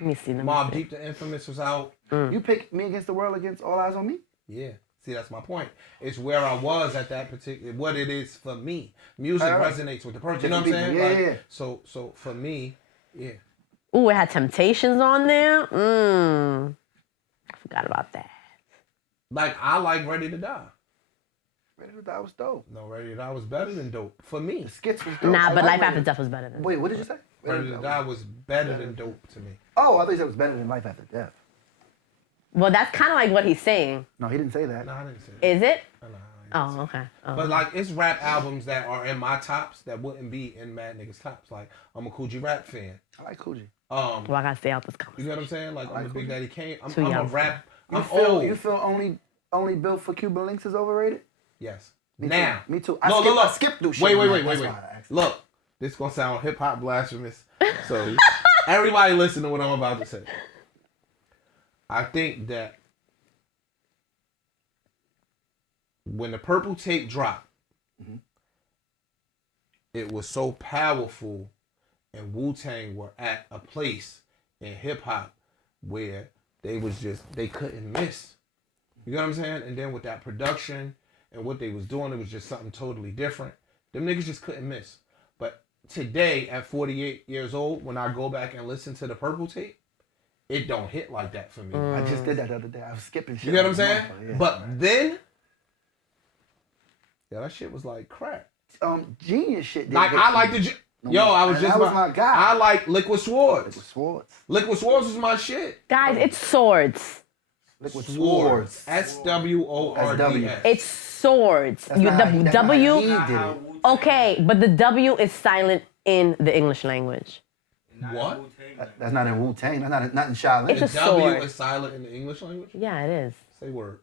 see. Let me Mobb see. Deep the Infamous was out. You pick Me Against the World against All Eyes on Me? Yeah. See, that's my point. It's where I was at that particular, what it is for me. Music All right. resonates with the person. You know what I'm saying? Yeah, Like, yeah. So for me, yeah. Ooh, it had Temptations on there. I forgot about that. Like, I like Ready to Die. Ready to Die was dope. No, Ready to Die was better than Dope. For me. The skits was dope. Nah, I but like Life Ready After to- Death was better than. Wait, what did you say? Ready to Die was better than Dope to me. Oh, I thought you said it was better than Life After Death. Well, that's kind of like what he's saying. No, he didn't say that. No, I didn't say that. Is it? No, I didn't Oh, say okay. Oh. But like, it's rap albums that are in my tops that wouldn't be in Mad Niggas tops. Like, I'm a Cool G Rap fan. I like Coogee. Well, I gotta stay out this You conversation. know what I'm saying? Like, I'm a Big Daddy Kane. I'm Too a young. rap. You I'm feel old. you feel only built for Cuban links is overrated? Yes. Me Now. too. Me too. No, look. I skipped through shit. Wait. That's why I asked. Look, this gonna sound hip hop blasphemous. So everybody listen to what I'm about to say. I think that when the purple tape dropped, it was so powerful and Wu-Tang were at a place in hip hop where they couldn't miss. You know what I'm saying? And then with that production and what they was doing, it was just something totally different. Them niggas just couldn't miss. But today, at 48 years old, when I go back and listen to the Purple tape, it don't hit like that for me. I just did that the other day. I was skipping shit. You get what I'm saying? Yeah. But then, yeah, that shit was like crack. Genius shit. Like I like the. That was my guy. I like Liquid Swords. Liquid Swords was my shit. Guys, it's swords. Liquid Swords. SWORDS. It's swords. The W. Okay, but the W is silent in the English language. What? That's not in Wu-Tang. That's not in Shaolin. It's a The W sword. is silent in the English language? Yeah, it is. Say word.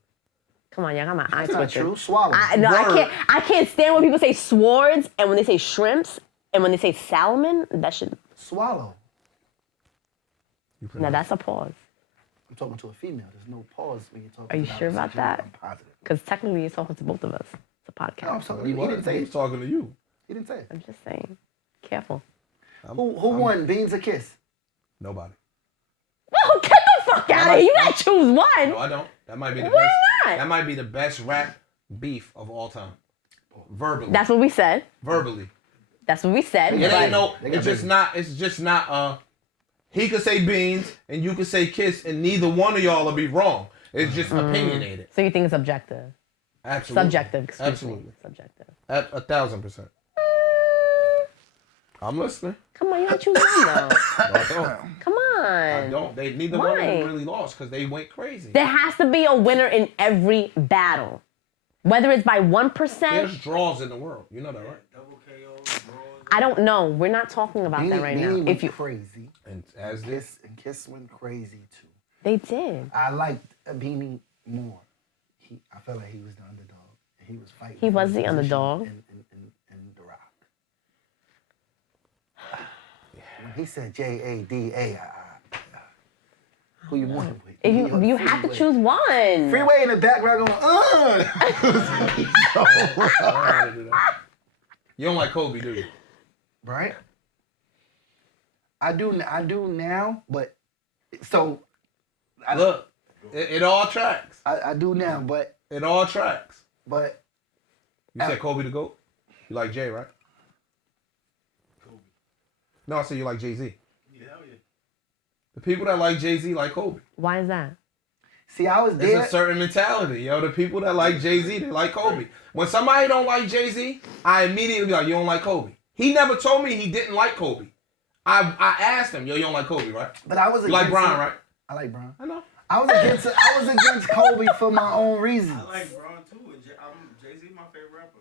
Come on, y'all got my eyes That's not twitching. true. Swallow. I can't stand when people say swords and when they say shrimps and when they say salmon. That should. Swallow. Now that's a pause. I'm talking to a female. There's no pause when you're talking. Are you sure about sexual. that? I'm positive. Because technically you're talking to both of us. It's a No, I'm podcast. talking. He He didn't was say it. talking to you. He didn't say it. I'm just saying. Careful. Who won? Beans or Kiss? Nobody. Oh, get the fuck out of here. You gotta choose one. No, I don't. That might be the Why best. not? That might be the best rap beef of all time. Verbally. That's what we said. Verbally. That's what we said. It but ain't no. It's just not. He could say Beans and you could say Kiss, and neither one of y'all will be wrong. It's just opinionated. So you think it's objective? Absolutely. Subjective. Excuse Absolutely. Me. Subjective. At 1,000%. I'm listening. Come on, you gotta choose one though. I don't. Come on. I don't. They neither one of Why? them really lost because they went crazy. There has to be a winner in every battle. Whether it's by 1%, There's draws in the world. You know that, right? Double KOs, draws. I don't know. We're not talking about that right now. Beanie If went you, crazy. And as this, Kiss went crazy too. they did. I liked Beanie more. I felt like he was the underdog. He was fighting. He for was his the position underdog. In The Rock. When he said Jada, who you wanted with? If you have to choose one. Freeway in the background going, you don't like Kobe, do you? right? I do now, but so Look, it all tracks. I do now, but It all tracks. You Uh, said Kobe the GOAT? You like Jay, right? Kobe. No, I said you like Jay-Z. Yeah, hell yeah. The people that like Jay-Z like Kobe. Why is that? see, I was There's there. a certain mentality, yo. The people that like Jay-Z, they like Kobe. When somebody don't like Jay-Z, I immediately be like, you don't like Kobe. He never told me he didn't like Kobe. I asked him, yo, you don't like Kobe, right? But I was You like against Bron, him. right? I like Bron. I know. I was against Kobe for my own reasons. I like Braun too, and Jay-Z my favorite rapper.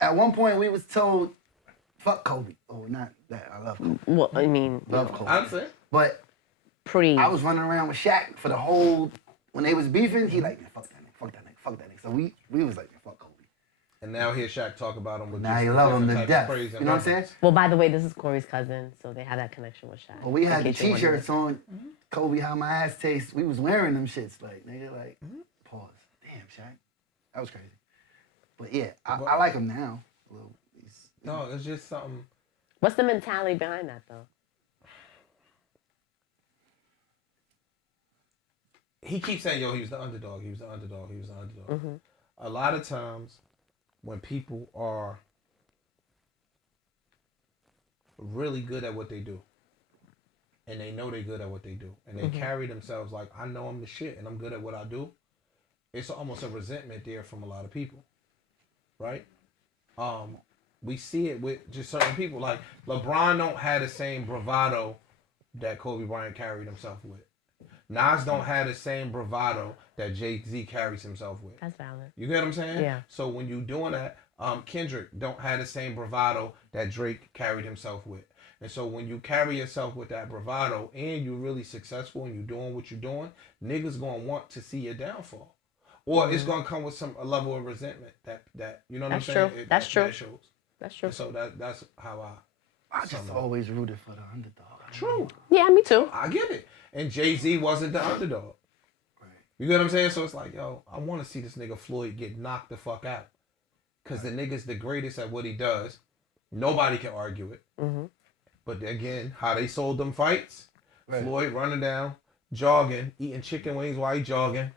At one point, we was told, "Fuck Kobe." Oh, not that. I love Kobe. Well, I mean, Love Kobe. I'm saying. But I was running around with Shaq for the whole when they was beefing. He like, fuck that nigga, fuck that nigga, fuck that nigga. So we was like, fuck Kobe. And now hear Shaq talk about him with Now just you love him different to type of death. praise You and know what I'm saying? reverence. Well, by the way, this is Corey's cousin, so they have that connection with Shaq. But we had the in case you're T-shirts on. Kobe, how my ass tastes. We was wearing them shits like nigga, like pause. Damn, Shaq, that was crazy. But yeah, I like him now. A little, No, it's just something. What's the mentality behind that, though? He keeps saying, yo, he was the underdog. He was the underdog. He was the underdog. Mm-hmm. A lot of times when people are really good at what they do, and they know they're good at what they do, and they carry themselves like, I know I'm the shit and I'm good at what I do, it's almost a resentment there from a lot of people, right? We see it with just certain people. Like LeBron don't have the same bravado that Kobe Bryant carried himself with. Nas don't have the same bravado that Jay-Z carries himself with. That's valid. You get what I'm saying? Yeah. So when you doing that, Kendrick don't have the same bravado that Drake carried himself with. And so when you carry yourself with that bravado and you're really successful and you're doing what you're doing, niggas gonna want to see your downfall. Or it's gonna come with a level of resentment that you know what I'm saying? True. That's true. That shows. That's true. And so that's how I just always rooted for the underdog. True. Yeah, me too. I get it. And Jay-Z wasn't the underdog. Right. You get what I'm saying? So it's like, yo, I want to see this nigga Floyd get knocked the fuck out. Because the nigga's the greatest at what he does. Nobody can argue it. But again, how they sold them fights, Floyd running down, jogging, eating chicken wings while he jogging,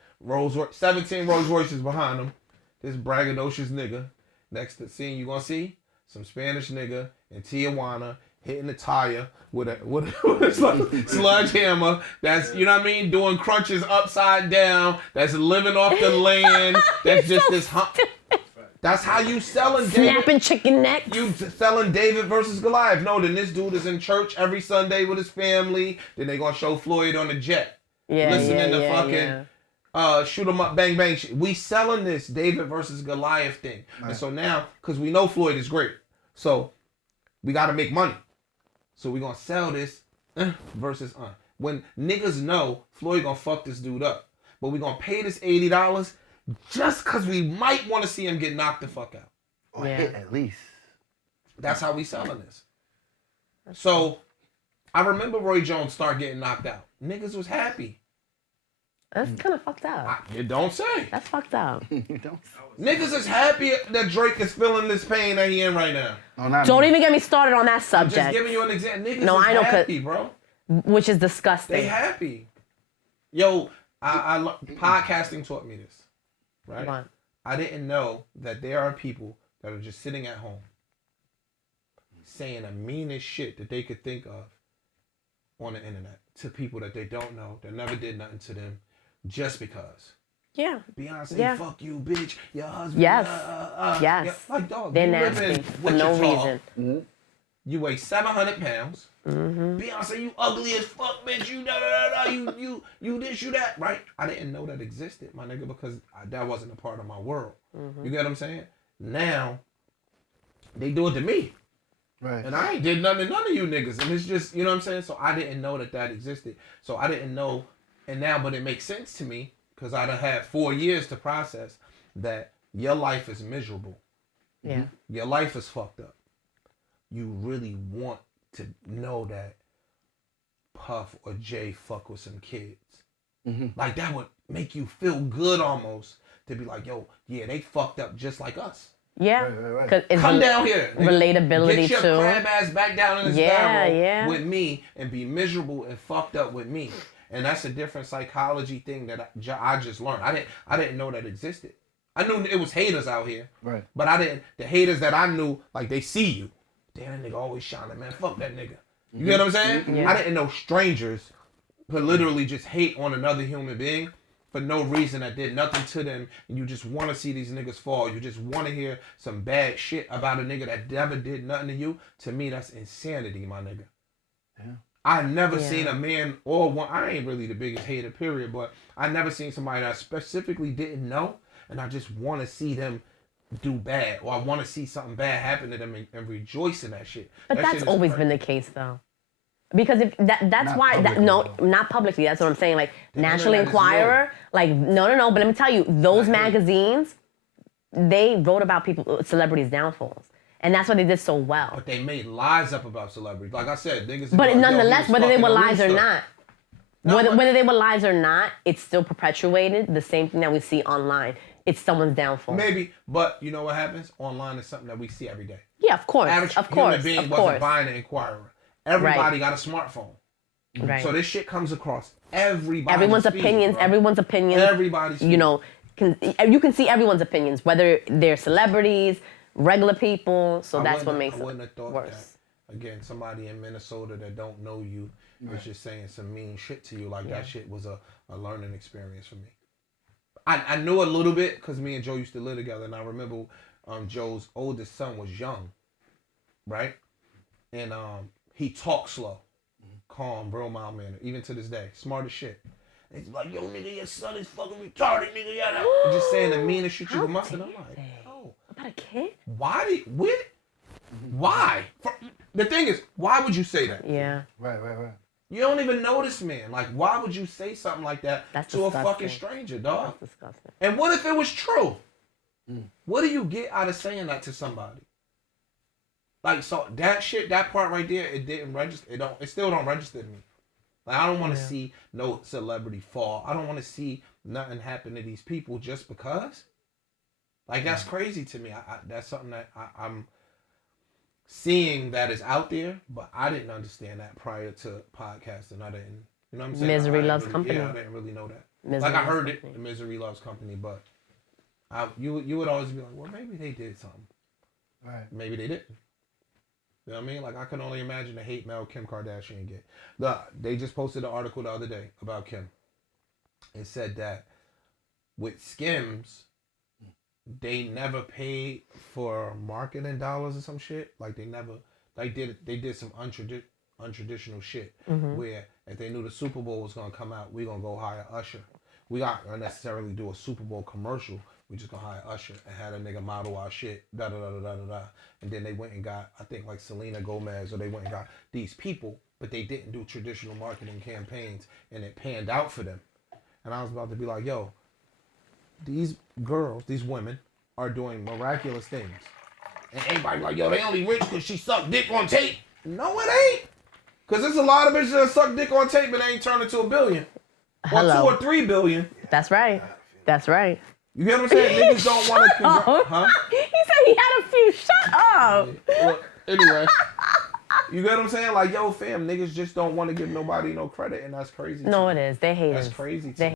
17 Rolls Royces behind him, this braggadocious nigga. Next scene you gonna see some Spanish nigga in Tijuana hitting the tire with a sledgehammer. That's, you know what I mean, doing crunches upside down. That's living off the land. That's just this hump. That's how you selling David. Snapping chicken necks. You selling David versus Goliath. No, then this dude is in church every Sunday with his family. Then they gonna show Floyd on the jet. Listening to fucking shoot 'em up, bang, bang shit. We selling this David versus Goliath thing. Right. And so now, because we know Floyd is great, so we got to make money. So we going to sell this versus when niggas know Floyd going to fuck this dude up. But we going to pay this $80 just because we might want to see him get knocked the fuck out. Or hit at least. That's how we selling this. So I remember Roy Jones start getting knocked out. Niggas was happy. That's kind of fucked up. You don't say. That's fucked up. Niggas is happy that Drake is feeling this pain that he in right now. No, don't even get me started on that subject. I'm just giving you an example. Niggas is happy, bro. Which is disgusting. They happy. Yo, podcasting taught me this, right? What? I didn't know that there are people that are just sitting at home saying the meanest shit that they could think of on the internet to people that they don't know, that never did nothing to them, just because. Yeah. Beyonce, fuck you, bitch. Your husband. Yes. Yes. Yeah, like, dog, they're nasty for no reason. Mm-hmm. You weigh 700 pounds. Mm-hmm. Beyonce, you ugly as fuck, bitch. You you this, you that, right? I didn't know that existed, my nigga, because that wasn't a part of my world. Mm-hmm. You get what I'm saying? Now, they do it to me. Right. And I ain't did nothing to none of you niggas. And it's just, you know what I'm saying? So I didn't know that existed. So I didn't know, and now, but it makes sense to me, because I done had 4 years to process that your life is miserable. Yeah. Your life is fucked up. You really want to know that Puff or Jay fuck with some kids. Mm-hmm. Like, that would make you feel good almost to be like, yo, yeah, they fucked up just like us. Yeah. Right. Come down here. Relatability Get your crab ass back down in this barrel with me and be miserable and fucked up with me. And that's a different psychology thing that I just learned. I didn't know that existed. I knew it was haters out here. Right. But the haters that I knew, like, they see you. Damn, that nigga always shining, man. Fuck that nigga. You get what I'm saying? Yeah. I didn't know strangers could literally just hate on another human being for no reason that did nothing to them. And you just want to see these niggas fall. You just want to hear some bad shit about a nigga that never did nothing to you. To me, that's insanity, my nigga. Yeah. I never seen a man or one. I ain't really the biggest hater, period, but I never seen somebody that I specifically didn't know, and I just want to see them do bad, or I want to see something bad happen to them and rejoice in that shit. But that's always been the case, though. Because if that's why not publicly. That's what I'm saying. Like National Enquirer, like no. But let me tell you, those magazines, they wrote about celebrities' downfalls. And that's why they did so well. But they made lies up about celebrities. Like I said, niggas... But nonetheless, whether they were lies or not, whether they were lies or not, it's still perpetuated. The same thing that we see online. It's someone's downfall. Maybe, but you know what happens? Online is something that we see every day. Yeah, of course. Average human being wasn't buying an Enquirer. Everybody got a smartphone. Right. So this shit comes across everybody's Everyone's opinions. Everybody's feed. You know, you can see everyone's opinions, whether they're celebrities, regular people, so that's what makes it worse. I wouldn't have thought that. Again, somebody in Minnesota that don't know you is just saying some mean shit to you. Like that shit was a learning experience for me. I knew a little bit because me and Joe used to live together, and I remember Joe's oldest son was young, right? And he talked slow, calm, real mild manner, even to this day, smart as shit. And he's like, yo, nigga, your son is fucking retarded, nigga. Just saying the meanest shit you can muster. And I'm like, about a kid? Why? Why? The thing is, why would you say that? Yeah. Right. You don't even know this man. Like, why would you say something like that to a fucking stranger, dog? That's disgusting. And what if it was true? What do you get out of saying that to somebody? Like, so that shit, that part right there, it didn't register. It still don't register to me. Like, I don't want to see no celebrity fall. I don't want to see nothing happen to these people just because. Like, that's crazy to me. That's something that seeing that it's out there, but I didn't understand that prior to podcasting. I didn't, you know what I'm saying? Misery loves company. Yeah, I didn't really know that. Misery like I loves heard company. it, the misery loves company, but you would always be like, well, maybe they did something. Right. Maybe they didn't. You know what I mean? Like I can only imagine the hate mail Kim Kardashian get. They just posted an article the other day about Kim. It said that with Skims, they never paid for marketing dollars or some shit. Like they never, they did some untraditional shit where if they knew the Super Bowl was gonna come out, we gonna go hire Usher. We not gonna necessarily do a Super Bowl commercial. We just gonna hire Usher and had a nigga model our shit, da da da da da da. And then they went and got, I think like Selena Gomez, or they went and got these people, but they didn't do traditional marketing campaigns, and it panned out for them. And I was about to be like, yo, these girls, these women, are doing miraculous things. And everybody like, yo, they only rich because she sucked dick on tape. No, it ain't. Because there's a lot of bitches that suck dick on tape, but they ain't turned into $1 billion. Hello. Or 2 or 3 billion. That's right. That's right. You get what I'm saying? Niggas don't want to huh? He said he had a few. Shut up. Well, anyway. You get what I'm saying? Like, yo, fam, niggas just don't want to give nobody no credit, and that's crazy. No, it is. They hate us. That's crazy. They